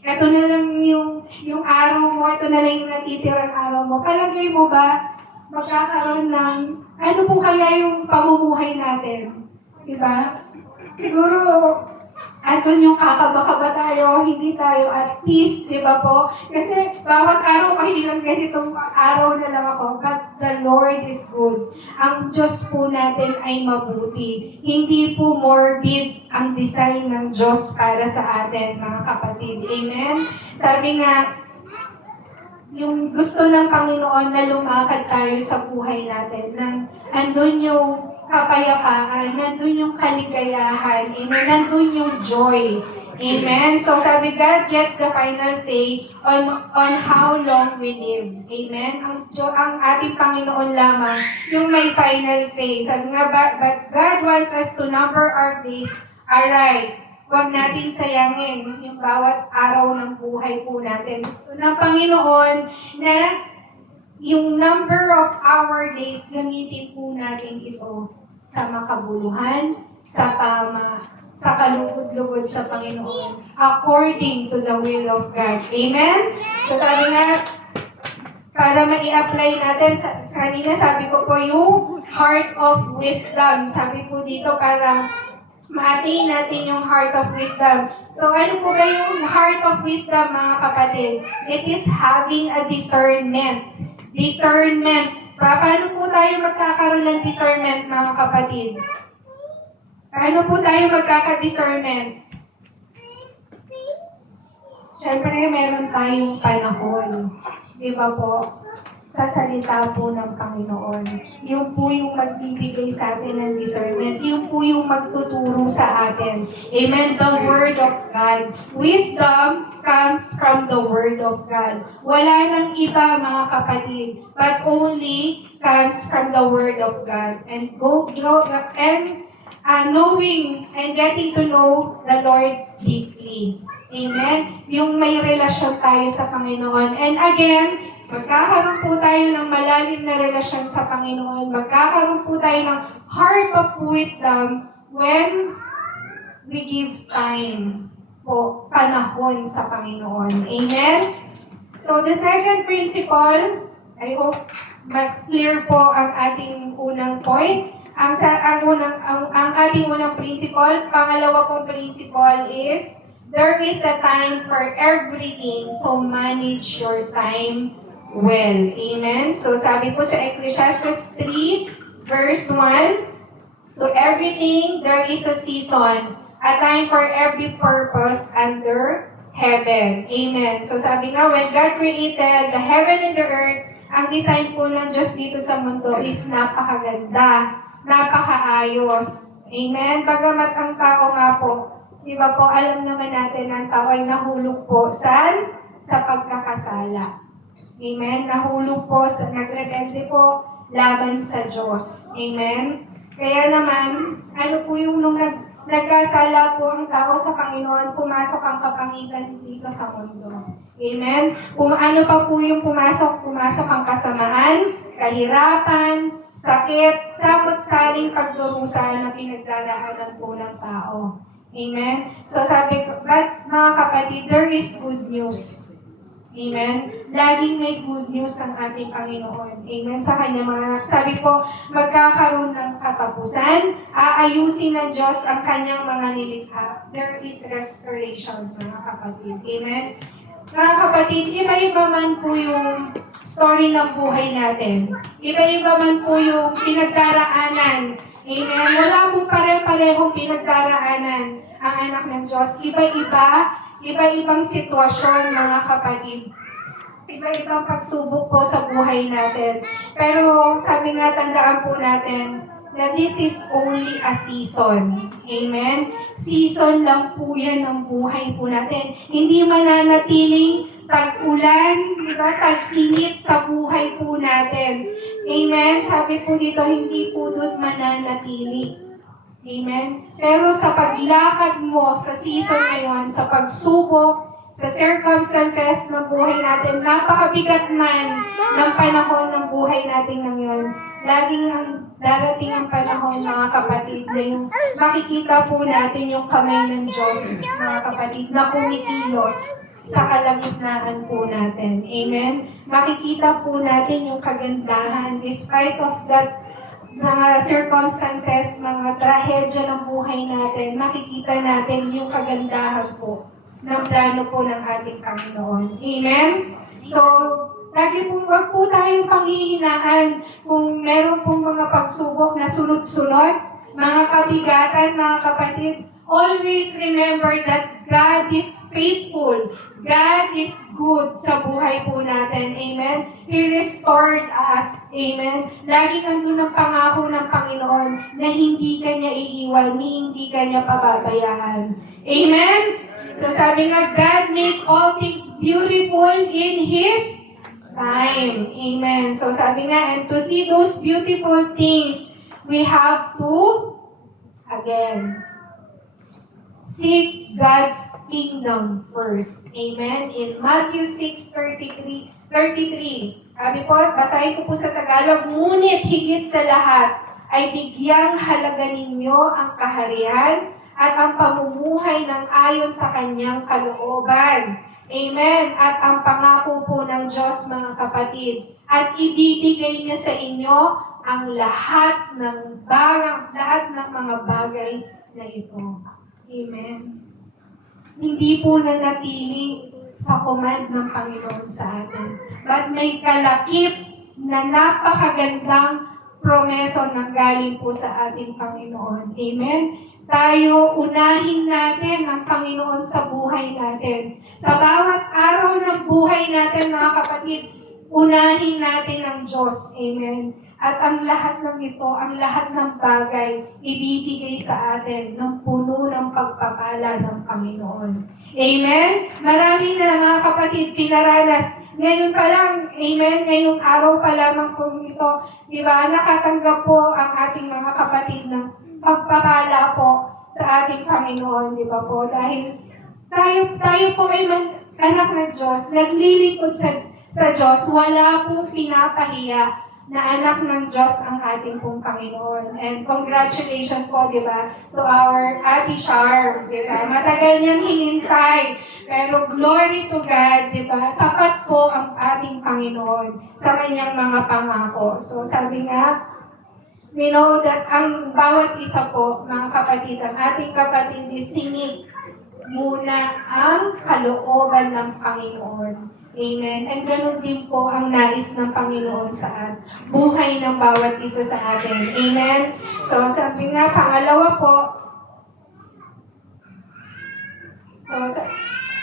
ito na lang yung araw mo, ito na lang yung natitirang araw mo. Palagay mo ba, magkakaroon ng, ano po kaya yung pamumuhay natin? Diba? Siguro, andun yung kakaba-kaba tayo, hindi tayo at peace, di ba po? Kasi bawat araw kahilang ganitong araw na lang ako, but the Lord is good. Ang Diyos po natin ay mabuti. Hindi po morbid ang design ng Diyos para sa atin, mga kapatid. Amen? Sabi nga, yung gusto ng Panginoon na lumakad tayo sa buhay natin, na andun yung kapayapaan, nandun yung kaligayahan, amen, nandun yung joy. Amen? So sabi, God gets the final say on how long we live. Amen? Ang ating Panginoon lamang yung may final say. Sabi nga, but God wants us to number our days aright. Huwag natin sayangin yung bawat araw ng buhay po natin. Gusto ng Panginoon na yung number of our days, gamitin po natin ito sa makabuluhan, sa tama, sa kalugod-lugod sa Panginoon, according to the will of God. Amen? So sabi nga, para ma-i-apply natin, kanina sabi ko po yung heart of wisdom. Sabi po dito para ma-attain natin yung heart of wisdom. So ano po ba yung heart of wisdom, mga kapatid? It is having a discernment. Discernment. Paano po tayo magkakaroon ng discernment, mga kapatid? Paano po tayo magkaka-discernment? Siyempre, meron tayong panahon. Di ba po? Sa salita po ng Panginoon. Yung po yung magbibigay sa atin ng discernment. Yung po yung magtuturo sa atin. Amen? The Word of God. Wisdom comes from the Word of God. Wala nang iba, mga kapatid, but only comes from the Word of God. And knowing and getting to know the Lord deeply. Amen? Yung may relasyon tayo sa Panginoon. And again, magkakaroon po tayo ng malalim na relasyon sa Panginoon. Magkakaroon po tayo ng heart of wisdom when we give time po, panahon sa Panginoon. Amen? So, the second principle, I hope clear po ang ating unang point. Ang ating unang principle, pangalawa pong principle is, there is a time for everything, so manage your time well. Amen? So sabi po sa Ecclesiastes 3, verse 1, to everything there is a season, a time for every purpose under heaven. Amen. So sabi nga, when God created the heaven and the earth, ang design po ng Diyos dito sa mundo is napakaganda, napakaayos. Amen? Bagamat ang tao nga po, di ba po, alam naman natin ang tao ay nahulog po sa pagkakasala. Amen? Nahulog po, nagrebelde po laban sa Diyos. Amen? Kaya naman, ano po yung nung nagkasala po ang tao sa Panginoon, pumasok ang kapangitan dito sa mundo. Amen? Ano pa po yung pumasok? Pumasok ang kasamaan, kahirapan, sakit, samot-saring pagdurusa na pinagdaraanan po ng tao. Amen? So sabi ko, but mga kapatid, there is good news. Amen? Laging may good news ang ating Panginoon. Amen? Sa kanyang mga anak. Sabi po, magkakaroon ng katapusan, aayusin ng Diyos ang kanyang mga nilikha. There is restoration, mga kapatid. Amen? Mga kapatid, iba-iba man po yung story ng buhay natin. Iba-iba man po yung pinagdaraanan. Amen? Wala pong pare-parehong pinagdaraanan ang anak ng Diyos. Iba-iba, iba-ibang sitwasyon, mga kapatid. Iba-ibang pagsubok po sa buhay natin. Pero sabi nga, tandaan po natin na this is only a season. Amen? Season lang po yan ng buhay po natin. Hindi mananatiling tag-ulan, di ba? Tag-init sa buhay po natin. Amen? Sabi po dito, hindi po doon mananatili. Amen? Pero sa paglakad mo sa season ngayon, sa pagsubok, sa circumstances ng buhay natin, napakabigat man ng panahon ng buhay natin ngayon, laging ang darating ang panahon, mga kapatid, na yung makikita po natin yung kamay ng Diyos, mga kapatid, na kumikilos sa kalagitnaan po natin. Amen? Makikita po natin yung kagandahan despite of that mga circumstances, mga trahedya ng buhay natin, makikita natin yung kagandahan po ng plano po ng ating Panginoon. Amen? So, lagi po, wag po tayong panghihinaan kung meron pong mga pagsubok na sunod-sunod, mga kabigatan, mga kapatid. Always remember that God is faithful. God is good sa buhay po natin. Amen? He restored us. Amen? Laging andun ang pangako ng Panginoon na hindi ka niya iiwan, hindi ka niya pababayaan. Amen? So sabi nga, God make all things beautiful in His time. Amen. So sabi nga, and to see those beautiful things, we have to, again, seek God's kingdom first. Amen. In Matthew 6:33, sabi po, basahin ko po sa Tagalog, ngunit higit sa lahat ay bigyang halaga ninyo ang kaharian at ang pamumuhay ng ayon sa kanyang kalooban. Amen. At ang pangako po ng Diyos, mga kapatid, at ibibigay niya sa inyo ang lahat ng mga bagay na ito. Amen. Hindi po nanatili sa command ng Panginoon sa atin. But may kalakip na napakagandang promeso na galing po sa ating Panginoon. Amen? Tayo, unahin natin ang Panginoon sa buhay natin. Sa bawat araw ng buhay natin, mga kapatid, unahin natin ang Diyos. Amen? At ang lahat ng ito, ang lahat ng bagay, ibibigay sa atin ng puno ng pagpapala ng Panginoon. Amen? Marami na, mga kapatid, pinaranas. Ngayon pa lang, amen, ngayong araw pa lamang po ito, di ba, nakatanggap po ang ating mga kapatid ng pagpapala po sa ating Panginoon, di ba po? Dahil tayo po ay anak ng Diyos, naglilingkod sa Diyos, wala pong pinapahiya na anak ng Diyos ang ating pong Panginoon. And congratulations po, di ba, to our Ate Char, di ba? Matagal niyang hinintay, pero glory to God, di ba? Tapat po ang ating Panginoon sa kanyang mga pangako. So sabi nga, we know that ang bawat isa po, mga kapatid, ang ating kapatid is singing muna ang kalooban ng Panginoon. Amen. And ganun din po ang nais ng Panginoon sa buhay ng bawat isa sa atin. Amen. So sabi nga, pangalawa po, so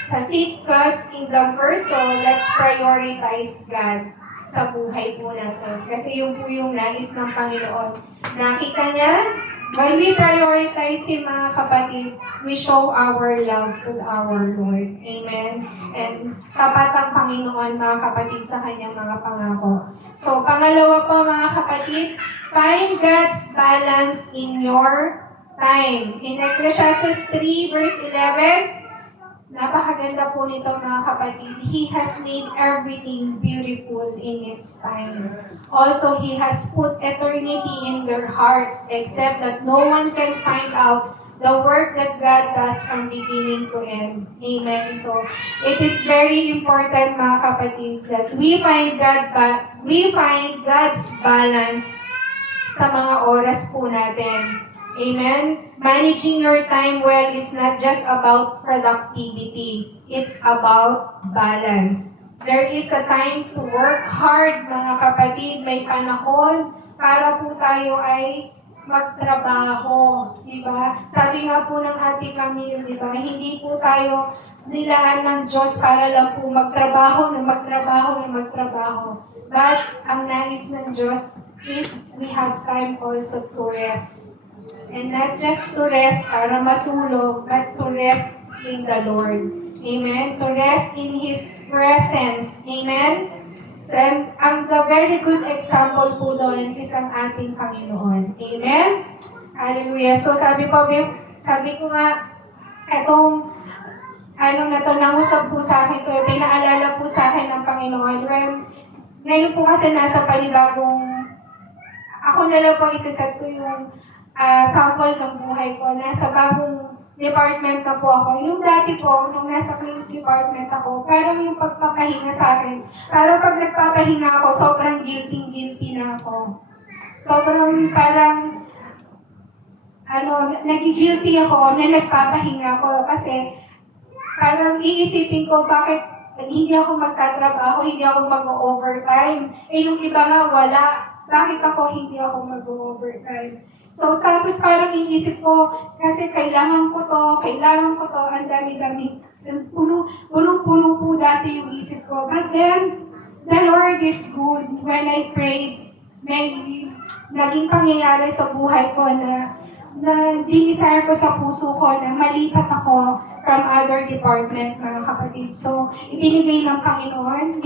sa seek God's kingdom first, so let's prioritize God sa buhay po natin. Kasi yun po yung nais ng Panginoon. Nakita niya, when we prioritize Him, mga kapatid, we show our love to our Lord. Amen? And tapat ang Panginoon, mga kapatid, sa kanyang mga pangako. So, pangalawa po, mga kapatid, find God's balance in your time. In Ecclesiastes 3 verse 11, napakaganda po nito, mga kapatid. He has made everything beautiful in its time. Also, He has put eternity in their hearts, except that no one can find out the work that God does from beginning to end. Amen. So, it is very important mga kapatid that we find God's balance sa mga oras po natin. Amen? Managing your time well is not just about productivity. It's about balance. There is a time to work hard, mga kapatid. May panahon para po tayo ay magtrabaho. Diba? Sabi nga po ng Ate Camille, diba? Hindi po tayo nilaan ng Diyos para lang po magtrabaho. But ang nais ng Diyos is we have time also to rest. And not just to rest para matulog, but to rest in the Lord. Amen? To rest in His presence. Amen? So, and the very good example po doon is ang ating Panginoon. Amen? Hallelujah. So sabi ko nga, etong na to, nangusap po sa akin to, pinaalala po sa akin ng Panginoon. Well, ngayon po kasi nasa panibagong, ako na lang po isaset ko yung samples ng buhay ko. Nasa bagong department na po ako. Yung dati po, nung nasa claims department ako, parang yung pagpapahinga sa akin, parang pag nagpapahinga ako, sobrang guilty na ako. Sobrang parang, nagigilty ako na nagpapahinga ako kasi parang iisipin ko bakit hindi ako magtatrabaho, hindi ako mag-overtime. Yung iba nga wala. Bakit ako hindi ako mag-overtime? So, tapos parang inisip ko, kasi kailangan ko to, ang dami-dami. Punong-puno po dati yung isip ko. But then, the Lord is good. When I prayed, may naging pangyayari sa buhay ko na dinisire ko sa puso ko na malipat ako from other department, mga kapatid. So, ibinigay ng Panginoon,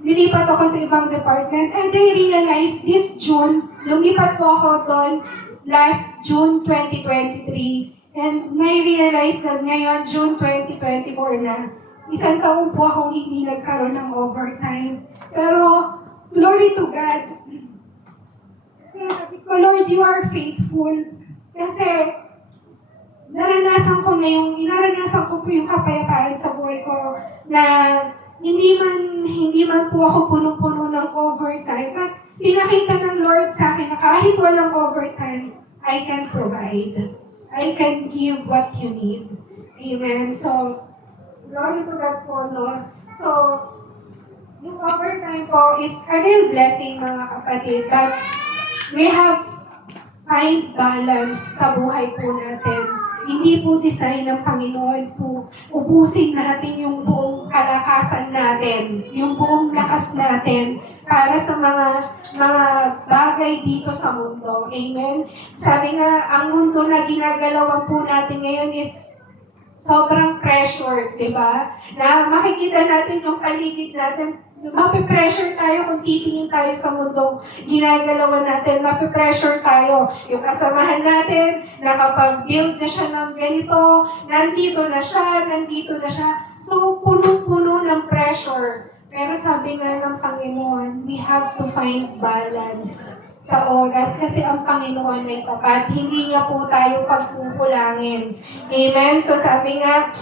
nilipat ako sa ibang department, and I realized this June, lumipat po ako doon last June 2023, and na-realize na ngayon, June 2024 na, isang taon po akong hindi nagkaroon ng overtime. Pero, glory to God. Kasi sabi ko, Lord, you are faithful. Kasi, naranasan ko po yung kapayapaan sa buhay ko na hindi man po ako punong-puno ng overtime, but pinakita ng Lord sa akin na kahit walang overtime, I can provide. I can give what you need. Amen. So, glory to God po, no? So, yung overtime po is a real blessing, mga kapatid, but we have find balance sa buhay po natin. Hindi po design ng Panginoon po ubusin natin yung buong kalakasan natin, yung buong lakas natin para sa mga bagay dito sa mundo. Amen? Sabi nga, ang mundo na ginagalawan po natin ngayon is sobrang pressure, di ba? Na makikita natin yung paligid natin, mapipressure tayo kung titingin tayo sa mundong ginagalawan natin. Mapipressure tayo. Yung kasamahan natin, nakapag-build na siya ng ganito, nandito na siya. So, punong-puno ng pressure. Pero sabi nga ng Panginoon, we have to find balance sa oras kasi ang Panginoon ay tapat. Hindi niya po tayo pagkukulangin. Amen? So sabi nga,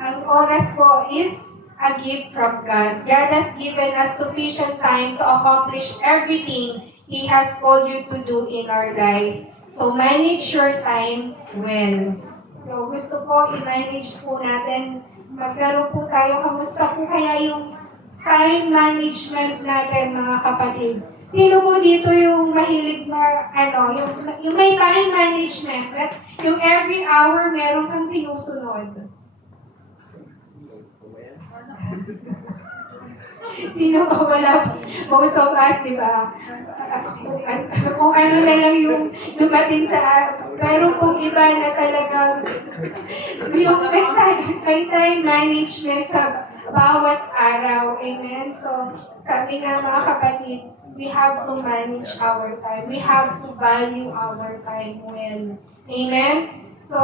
ang oras po is a gift from God. God has given us sufficient time to accomplish everything He has called you to do in our life. So manage your time well. So gusto ko i-manage po natin, magkaroon po tayo, kamusta po kaya yung time management natin, mga kapatid? Sino po dito yung mahilig na, yung may time management, that yung every hour meron kang sinusunod? Sino ba wala? Most of us, di ba? Kung ano na lang yung dumating sa araw. Pero kung iba na talagang yung may time management sa bawat araw. Amen? So, sabi nga mga kapatid, we have to manage our time. We have to value our time well. Amen? So,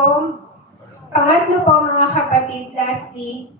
pangatlo po mga kapatid, lastly,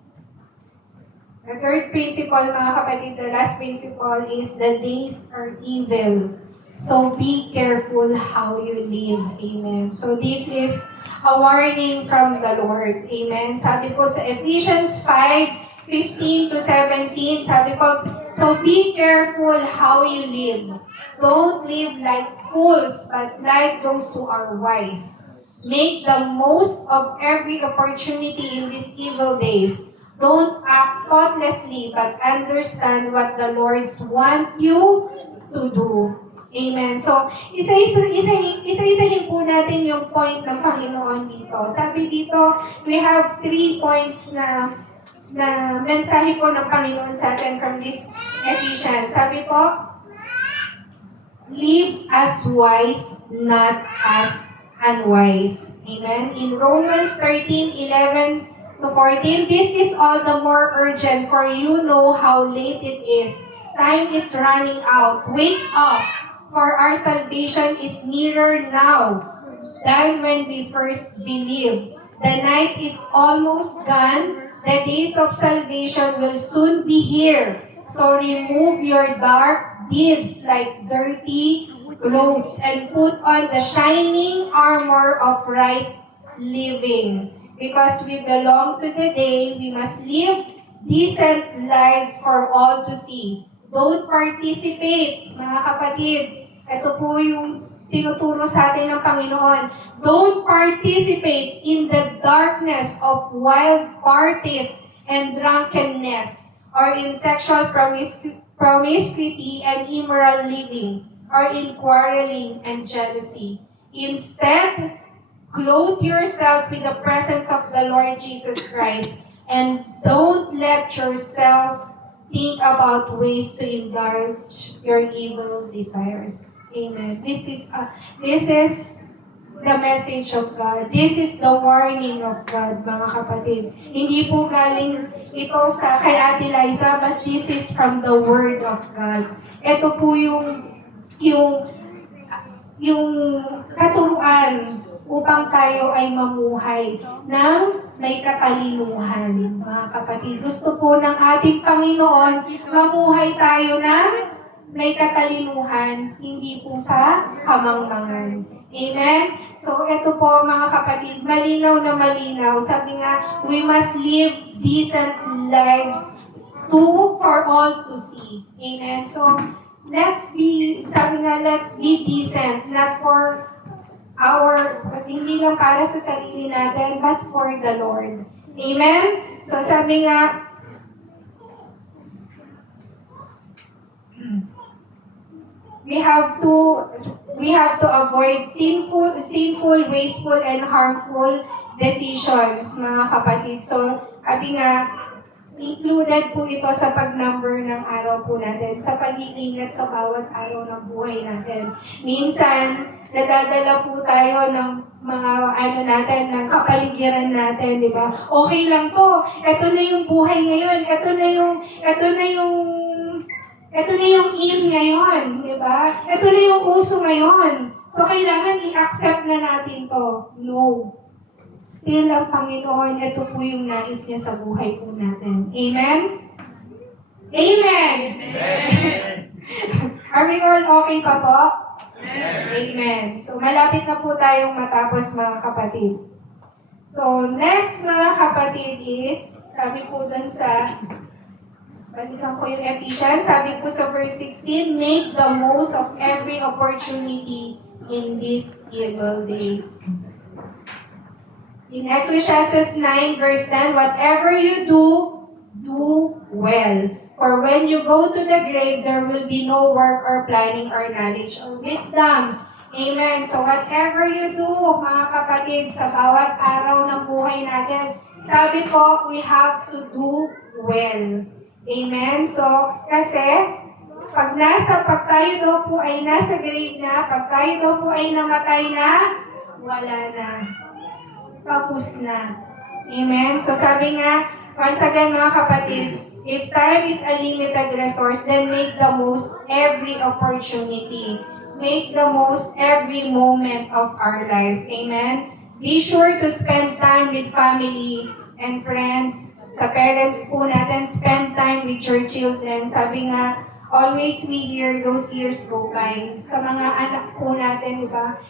the third principle, mga kapatid, the last principle is the days are evil. So be careful how you live. Amen. So this is a warning from the Lord. Amen. Sabi po sa Ephesians 5:15 to 17, sabi po, so be careful how you live. Don't live like fools, but like those who are wise. Make the most of every opportunity in these evil days. Don't act thoughtlessly, but understand what the Lord's want you to do. Amen. So, isa-isahin po natin yung point ng Panginoon dito. Sabi dito, we have 3 points na mensahe po ng Panginoon sa atin from this Ephesians. Sabi po, live as wise, not as unwise. Amen. In Romans 13:11 to 14, this is all the more urgent, for you know how late it is. Time is running out. Wake up, for our salvation is nearer now than when we first believed. The night is almost gone. The days of salvation will soon be here. So remove your dark deeds like dirty clothes and put on the shining armor of right living. Because we belong to the day, we must live decent lives for all to see. Don't participate, mga kapatid. Ito po yung tinuturo sa atin ng Panginoon. Don't participate in the darkness of wild parties and drunkenness, or in sexual promiscuity and immoral living, or in quarreling and jealousy. Instead, clothe yourself with the presence of the Lord Jesus Christ, and don't let yourself think about ways to indulge your evil desires. Amen. This is the message of God. This is the warning of God, mga kapatid. Hindi po galing ito kay Ate Liza, but this is from the Word of God. Ito po yung katuruan upang tayo ay mamuhay ng may katalinuhan, mga kapatid. Gusto po ng ating Panginoon, mamuhay tayo ng may katalinuhan, hindi po sa kamangmangan. Amen? So, ito po mga kapatid, malinaw na malinaw. Sabi nga, we must live decent lives for all to see. Amen? So, let's be decent, not for hindi lang para sa sarili natin, but for the Lord. Amen? So, sabi nga, we have to avoid sinful, wasteful, and harmful decisions, mga kapatid. So, sabi nga, included po ito sa pag-number ng araw po natin, sa pag-iingat sa bawat araw ng buhay natin. Minsan, nadadala po tayo ng mga ng kapaligiran natin, di ba? Okay lang to. Ito na yung buhay ngayon. Ito na yung in ngayon, di ba? Ito na yung uso ngayon. So, kailangan i-accept na natin to. No. Still, ang Panginoon, ito po yung nais niya sa buhay po natin. Amen? Amen! Are we all okay pa po? Amen. So, malapit na po tayong matapos, mga kapatid. So, next, mga kapatid is, sabi po dun sa balikan ko yung Ephesians. Sabi po sa verse 16, make the most of every opportunity in these evil days. In Ecclesiastes 9 verse 10, whatever you do, do well. For when you go to the grave, there will be no work or planning or knowledge or wisdom. Amen. So whatever you do, mga kapatid, sa bawat araw ng buhay natin, sabi po, we have to do well. Amen? So, kasi, pag tayo daw po ay nasa grave na, pag tayo daw po ay namatay na, wala na. Tapos na. Amen? So, sabi nga, once again mga kapatid, if time is a limited resource, then make the most every opportunity. Make the most every moment of our life. Amen? Be sure to spend time with family and friends. Sa parents po natin, spend time with your children. Sabi nga, always we hear those years go by. Sa mga anak po natin, di ba?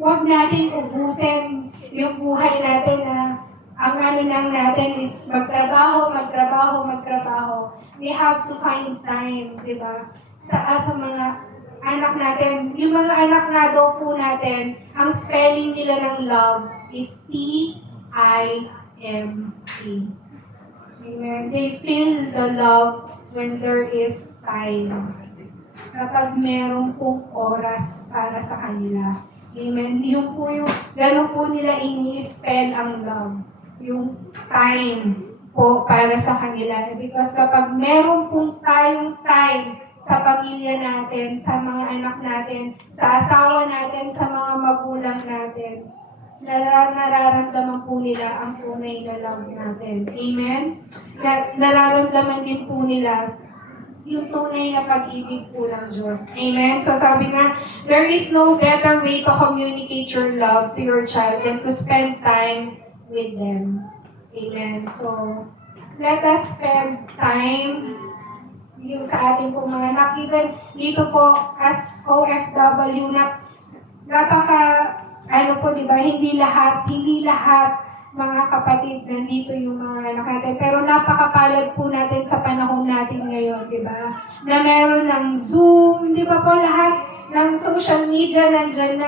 Huwag natin ubusin yung buhay natin na ang ano lang natin is magtrabaho, magtrabaho, magtrabaho. We have to find time, di ba? Sa mga anak natin. Yung mga anak nga daw po natin, ang spelling nila ng love is T-I-M-E. Amen. They feel the love when there is time. Kapag meron pong oras para sa kanila. Amen. Yung po yung, gano'n po nila ini-spell ang love. Yung time po para sa kanila. Because kapag meron pong tayong time sa pamilya natin, sa mga anak natin, sa asawa natin, sa mga magulang natin, nararamdaman po nila ang tunay na love natin. Amen? Nararamdaman din po nila yung tunay na pag-ibig po ng Diyos. Amen? So sabi nga, there is no better way to communicate your love to your child than to spend time with them. Amen? So, let us spend time yung sa ating pong mga anak. Even dito po, as OFW, ano po, di ba, hindi lahat, mga kapatid, nandito yung mga anak natin. Pero napakapalad po natin sa panahon natin ngayon, di ba? Na meron ng Zoom, di ba po, lahat ng social media nandyan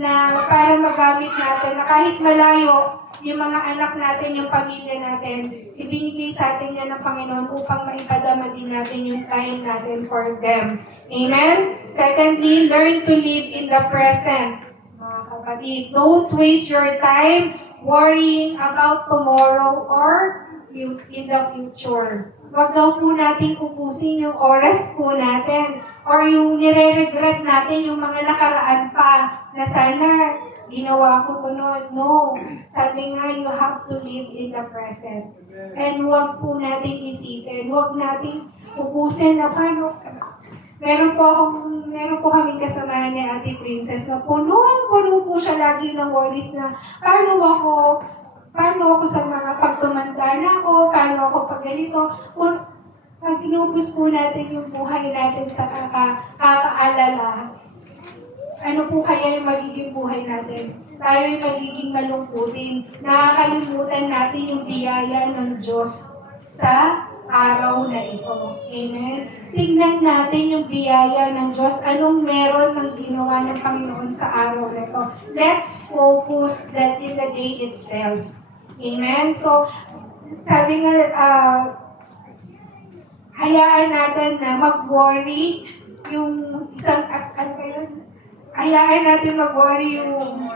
na para magamit natin, na kahit malayo, yung mga anak natin, yung pamilya natin, ibinigay sa atin yan ng Panginoon upang maipadama din natin yung time natin for them. Amen? Secondly, learn to live in the present. Mga kapatid, don't waste your time worrying about tomorrow or in the future. Huwag daw po natin ubusin yung oras po natin or yung nire-regret natin yung mga nakaraan pa na sana ginawa ko to no. Sabi nga, you have to live in the present. And huwag po natin isipin, huwag natin ubusin na paano. Meron po kaming kasamahan ni Ate Princess na puno po siya lagi ng worries na paano ako sa mga pagtumanda na ako, paano ako pag ganito. Pag inubos po natin yung buhay natin sa kakaalala, ano po kaya yung magiging buhay natin? Tayo yung magiging malungkutin. Nakakalimutan natin yung biyaya ng Diyos sa araw na ito. Amen? Tingnan natin yung biyaya ng Diyos. Anong meron ng ginawa ng Panginoon sa araw na ito? Let's focus that in the day itself. Amen? So, sabi nga, hayaan natin na mag-worry yung isang, ano ba yun? Hayaan natin mag-worry yung...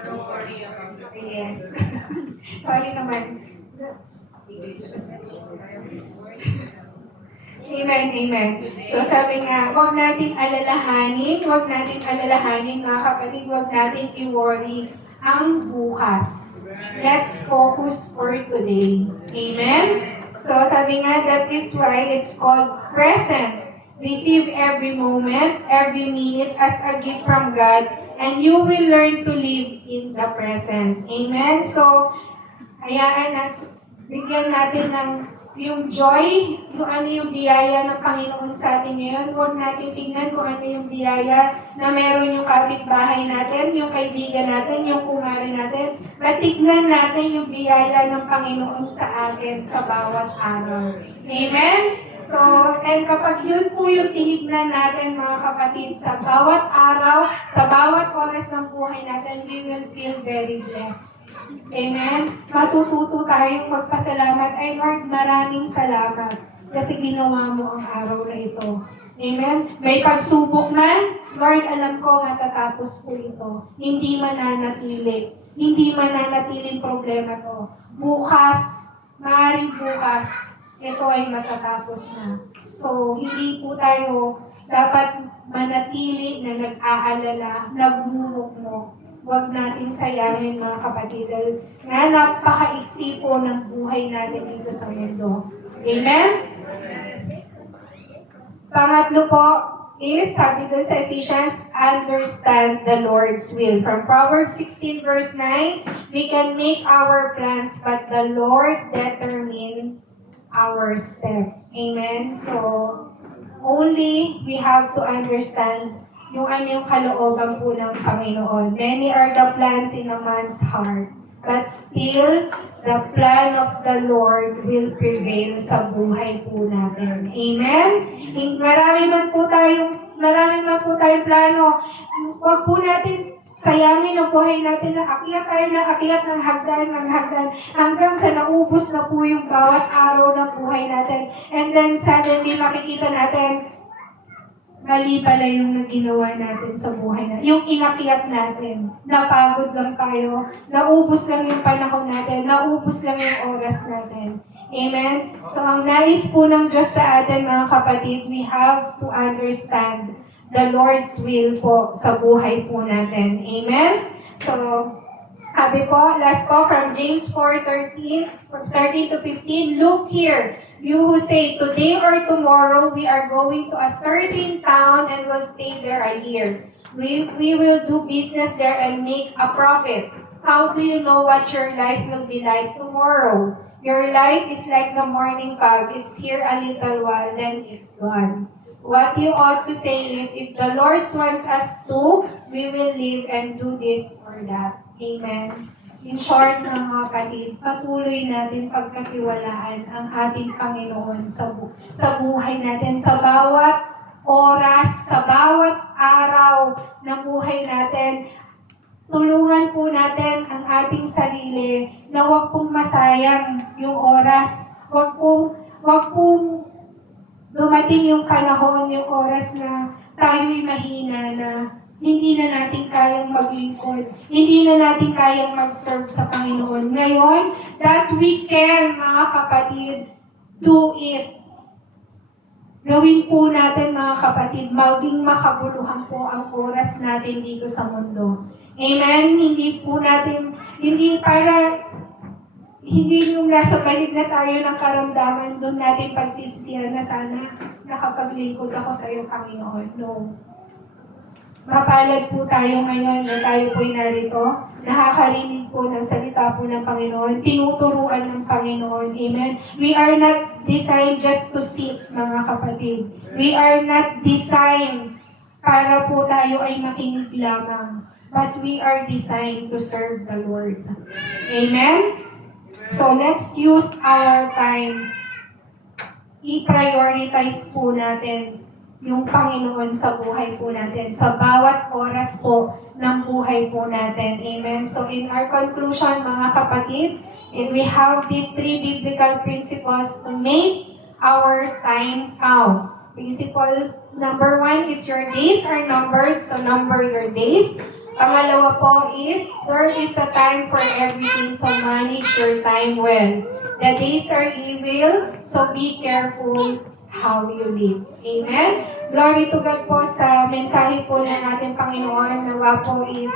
Yes. Sorry naman. Amen. So sabi nga, huwag natin alalahanin mga kapatid, huwag natin i-worry ang bukas. Let's focus for today. Amen? So sabi nga, that is why it's called present. Receive every moment, every minute as a gift from God, and you will learn to live in the present. Amen? So, bigyan natin ng yung joy, kung ano yung biyaya ng Panginoon sa atin ngayon. Huwag natin tingnan kung ano yung biyaya na meron yung kapitbahay natin, yung kaibigan natin, yung kumare natin. But tignan natin yung biyaya ng Panginoon sa atin sa bawat araw. Amen? So, and kapag yun po yung tinignan natin mga kapatid sa bawat araw, sa bawat oras ng buhay natin, we will feel very blessed. Amen? Matututo tayong magpasalamat. Ay Lord, maraming salamat kasi ginawa mo ang araw na ito. Amen? May pagsubok man, Lord, alam ko matatapos po ito. Hindi mananatiling problema to. Maaaring bukas, ito ay matatapos na. So, hindi po tayo dapat manatili na nag-aalala, nagmumukmok. Huwag natin sayangin mga kapatid. Nga napakaiksi po ng buhay natin dito sa mundo. Amen? Pangatlo po is, sabi doon sa Ephesians, understand the Lord's will. From Proverbs 16 verse 9, we can make our plans, but the Lord determines our step. Amen? So, Only we have to understand yung ano yung kalooban po ng Panginoon. Many are the plans in a man's heart, but still, the plan of the Lord will prevail sa buhay po natin. Amen? Marami man po tayong plano. Huwag po natin sayangin ang buhay natin na akyat tayo na akyat ng hagdan, hanggang sa naubos na po yung bawat araw ng buhay natin. And then suddenly makikita natin, mali pala yung ginawa natin sa buhay natin. Yung inakyat natin, napagod lang tayo, naubos lang yung panahon natin, naubos lang yung oras natin. Amen? So ang nais po ng Diyos sa atin mga kapatid, we have to understand the Lord's will po sa buhay po natin. Amen? So, sabi po, last po from James 4:13 to 15, look here, you who say, today or tomorrow we are going to a certain town and will stay there a year. We will do business there and make a profit. How do you know what your life will be like tomorrow? Your life is like the morning fog. It's here a little while, then it's gone. What you ought to say is, if the Lord wants us to, we will live and do this or that. Amen. In short, mga kapatid, patuloy natin pagkatiwalaan ang ating Panginoon sa buhay natin, sa bawat oras, sa bawat araw ng buhay natin. Tulungan po natin ang ating sarili na huwag pong masayang yung oras. Huwag pong dumating yung panahon, yung oras na tayo'y mahina na hindi na natin kayang maglingkod, hindi na natin kayang mag-serve sa Panginoon. Ngayon, that we can, mga kapatid, do it. Gawin po natin, mga kapatid, maging makabuluhan po ang oras natin dito sa mundo. Amen? Hindi yung nasa balik na tayo ng karamdaman, doon natin pagsisisihan na sana nakapaglingkod ako sa iyo, Panginoon. No. Mapalad po tayo ngayon na tayo po'y narito, nakakarinig po ng salita po ng Panginoon, tinuturuan ng Panginoon. Amen? We are not designed just to sit, mga kapatid. We are not designed para po tayo ay makinig lamang. But we are designed to serve the Lord. Amen? So let's use our time. I-prioritize po natin yung Panginoon sa buhay po natin, sa bawat oras po ng buhay po natin. Amen? So in our conclusion, mga kapatid, and we have these 3 biblical principles to make our time count. Principle number 1 is your days are numbered, so number your days. Pangalawa po is, there is a time for everything, so manage your time well. The days are evil, so be careful how you live. Amen? Glory to God po sa mensahe po ng ating Panginoon. Nawa po is,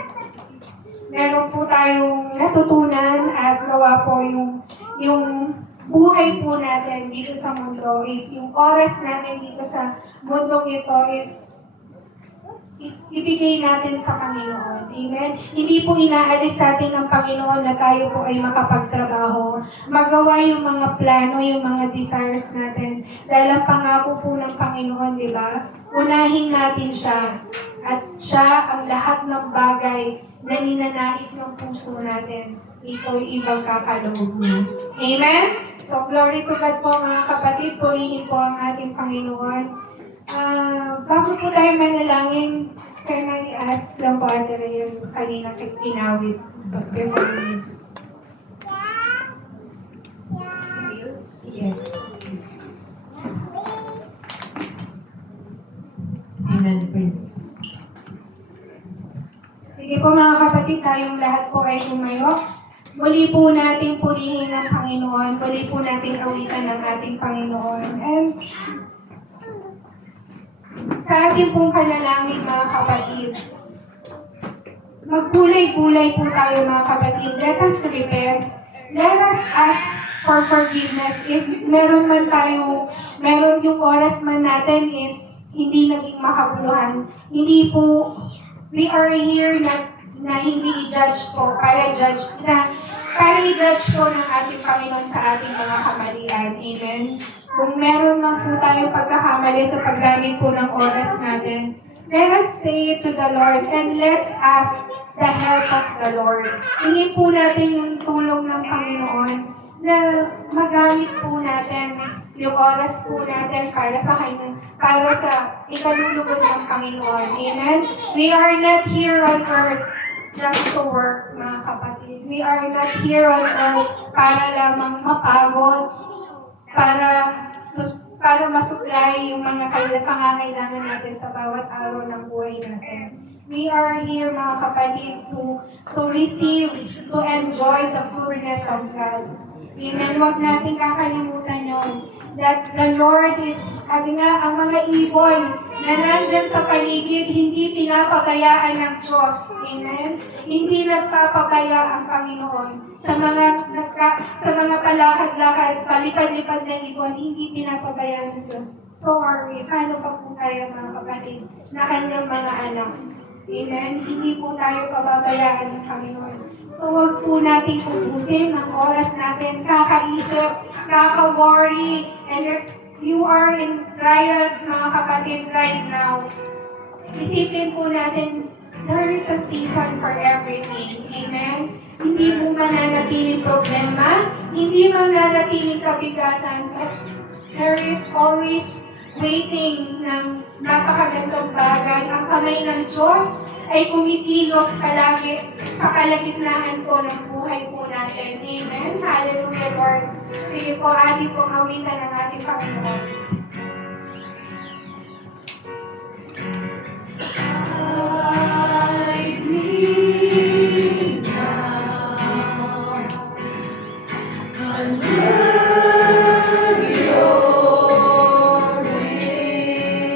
meron po tayong natutunan at nawa po yung buhay po natin dito sa mundo is, yung oras natin dito sa mundong ito is, ibigay natin sa Panginoon. Amen? Hindi po inaalis sa atin ng Panginoon na tayo po ay makapagtrabaho, magawa yung mga plano, yung mga desires natin. Dahil ang pangako po ng Panginoon, di ba? Unahin natin siya. At siya ang lahat ng bagay na ninanais ng puso natin. Ito'y ibang kakaloob niya. Amen? So, glory to God po mga kapatid. Purihin po ang ating Panginoon. Bago po tayo manalangin, can I ask lang po Ate Rhea yung kanina inawit before we... Yes. Amen, Prince. Sige po mga kapatid, tayong lahat po ay tumayo. Muli po natin purihin ang Panginoon. Muli po natin awitan ng ating Panginoon. And sa ating pong panalangin, mga kapatid, maggulay-gulay po tayo, mga kapatid. Let us repent. Let us ask for forgiveness. If meron yung oras man natin is hindi naging makabuluhan. Hindi po, we are here na hindi i-judge po, para i-judge po ng ating Panginoon sa ating mga kamalian. Amen? Kung meron man po tayong pagkakamali sa paggamit po ng oras natin, let us say it to the Lord and let's ask the help of the Lord. Hingin po natin yung tulong ng Panginoon na magamit po natin yung oras po natin para sa Kanya, para sa ikalulugod ng Panginoon. Amen? We are not here on earth just to work, mga kapatid. We are not here on earth para lamang mapagod, para masupply yung mga pangangailangan natin sa bawat araw ng buhay natin. We are here, mga kapatid, to receive, to enjoy the fullness of God. Amen. Huwag natin kakalimutan yun. That the Lord is, sabi nga, ang mga ibon na nandyan sa paligid, hindi pinapabayaan ng Diyos. Amen? Hindi nagpapabaya ang Panginoon. Sa mga palakad-lakad, palipad-lipad na ibon, hindi pinapabayaan ng Diyos. So are we. Paano pa po tayo, mga kapatid, na kanyang mga anak? Amen? Hindi po tayo pababayaan ng Panginoon. So huwag po natin ubusin ang oras natin, kakaisip, kaka-worry, and if you are in trials, mga kapatid, right now, isipin po natin, there is a season for everything. Amen? Hindi po mananatiling problema, hindi mananatiling kabigatan, but there is always waiting ng napakagandang bagay. Ang kamay ng Diyos ay kumikilos palagi sa kalagitnaan po ng buhay po natin. Amen? Hallelujah, Lord. Sige po, ating pong awitan ng ating Panginoon. Guide me now under your wings.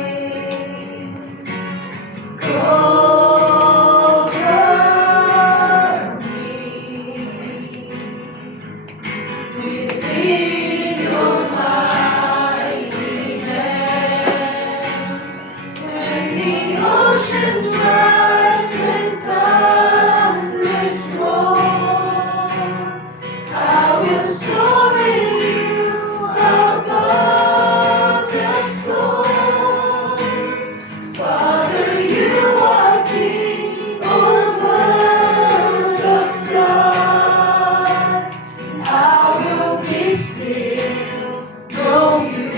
Cover me within your mighty hand. When the oceans rise and thunders roar, I will soar in you above the storm. Father, you are king over the flood. I will be still, know you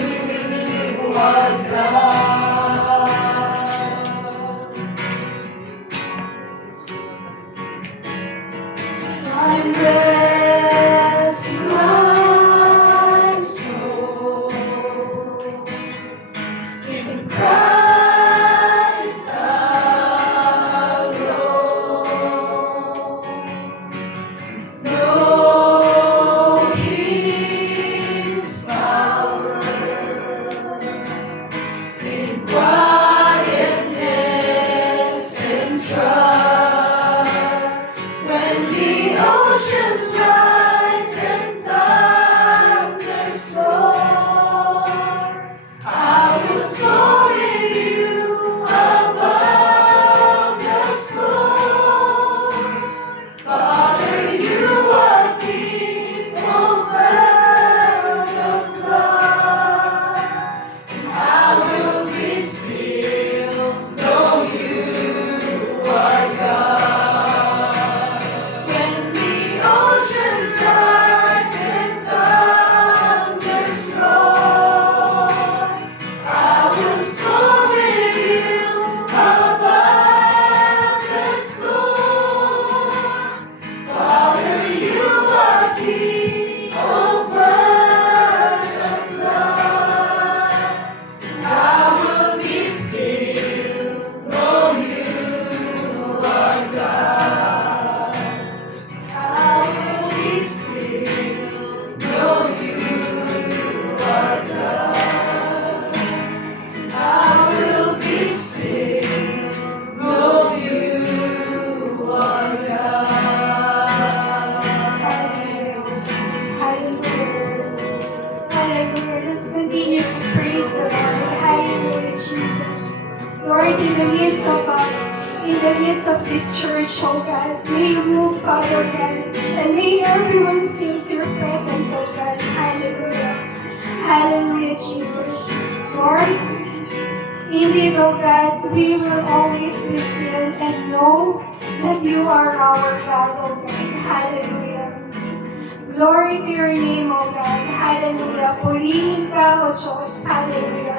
are God. I rest my soul in Christ alone. Know His power in quietness and trust. When the oceans rise and thunders roar, I will soar in you above the storm. Father, you are king over the flood. I will be still, know you are God. When the oceans rise and thunders roar, I will soar with you above the storm. Father, you are king over the flood. I will be still, know you are God. I will be still, know you are God. I will be still, know you are God. Hallelujah. Hallelujah. Hallelujah. Let's continue to praise the Lord. Hallelujah, Jesus. Lord, in the midst of this church, oh God, may you move, Father God, and may everyone feel your presence, oh God. Hallelujah. Hallelujah, Hallelujah, Jesus. Lord, indeed, O God, we will always be still and know that you are our God, O God. Hallelujah. Glory to your name, O God. Hallelujah. Purihin ka, O Diyos. Hallelujah.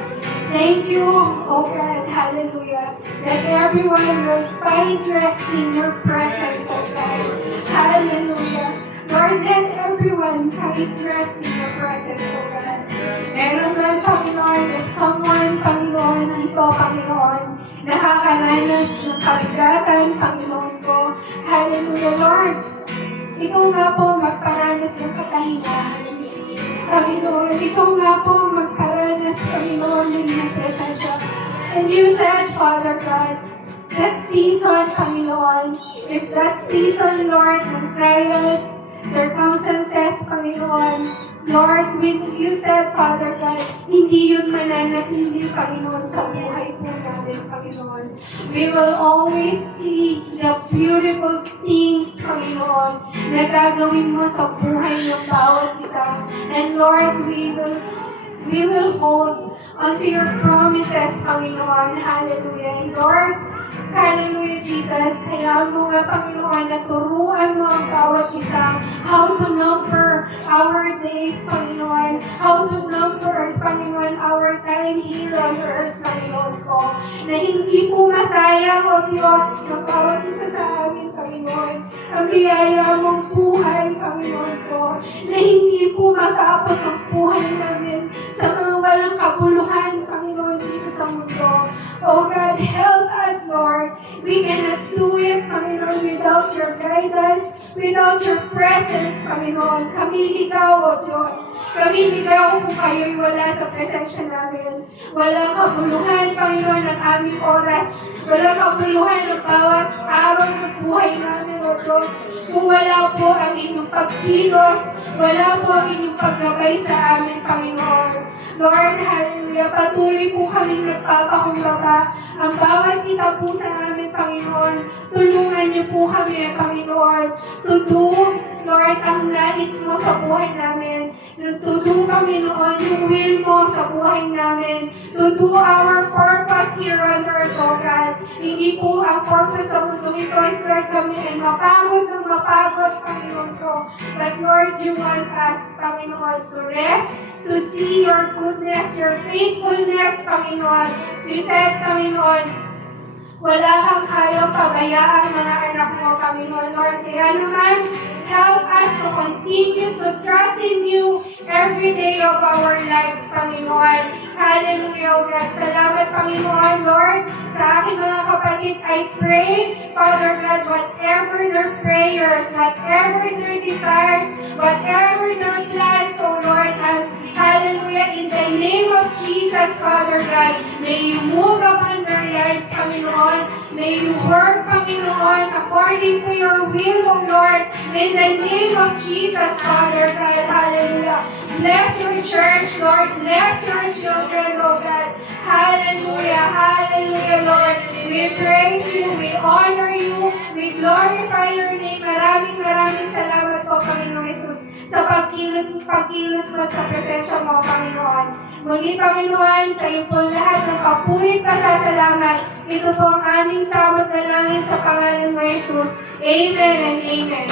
Thank you, O God. Hallelujah. That everyone will find rest in your presence, O God. Hallelujah. Lord, let everyone find rest in your presence, O God. Meron man, Panginoon, if someone, Panginoon, dito, Panginoon, nakakaranas ng kabigatan, Panginoon ko. Hallelujah, Lord. Ikaw nga po magparanas ng kapahingahan. Panginoon, ikaw nga po magparanas, Panginoon, ng iyong presensya. And you said, Father God, that season, Panginoon, if that season, Lord, ng trials, circumstances, Panginoon, Lord, when you said, Father God, hindi yun mananatili, Panginoon, sa buhay po namin, Panginoon. We will always see the beautiful things, Panginoon, na gagawin mo sa buhay ng bawat isa. And Lord, we will hold onto your promises, Panginoon. Hallelujah. And Lord, hallelujah, Jesus. Hayaan mo nga, Panginoon, na turuan mo ang bawat isa how to number our days, Panginoon. How to number, Panginoon, our time here on earth, Panginoon ko. Na hindi po masayang, O Diyos, ng bawat isa sa amin, Panginoon. Ang biyaya mong buhay, Panginoon ko. Na hindi po matapos ang buhay namin sa mga walang kabuluhan, Panginoon, dito sa mundo. Oh God, help us, Lord. We cannot do it, Panginoon, without your guidance, without your presence, Panginoon. Kami ligaw, O Diyos. Kami ligaw kung kayo'y wala sa presensya namin. Walang kabuluhan, Panginoon, ng aming oras. Walang kabuluhan ng bawat araw ng buhay namin, O Diyos. Kung wala po ang inyong pagkilos, wala po ang inyong paggabay sa amin, Panginoon. Lord, hallelujah, patuloy po kaming nagpapakumbaba. Ang bawat isa po sa amin, Panginoon, tulungan niyo po kami, Panginoon, to do, Lord, ang nais mo sa buhay namin. To do, Panginoon, yung will mo sa buhay namin. To do our purpose here on earth, O God. Hindi po ang purpose sa mundo ito is, Lord, kami ay mapagod ng mapagod, Panginoon ko. But Lord, you want us, Panginoon, to rest, to see your goodness, your faithfulness, Panginoon. We said, Panginoon, wala kang kayang pabayaan mga anak mo, Panginoon, Lord. Kaya naman, help us to continue to trust in you every day of our lives, Panginoon. Hallelujah, O God. Salamat, Panginoon, Lord. Sa aking mga kapatid, I pray, Father God, whatever their prayers, whatever their desires, whatever their plans, O Lord, and hallelujah, in the name of Jesus, Father God, may you move upon their lives, Panginoon. May you work, Panginoon, according to your will, O Lord, in the name of Jesus, Father God, hallelujah. Bless your church, Lord. Bless your children, O God. Hallelujah, hallelujah, Lord. We praise you, we honor you, we glorify your name. Maraming salamat po, Panginoon Jesus, sa pagkilos mo sa presensya mo, Panginoon. Muli, Panginoon, sa iyo po lahat ng papurit pasasalamat. Ito po ang aming samot na langin sa pangalan mo, Jesus. Amen and amen.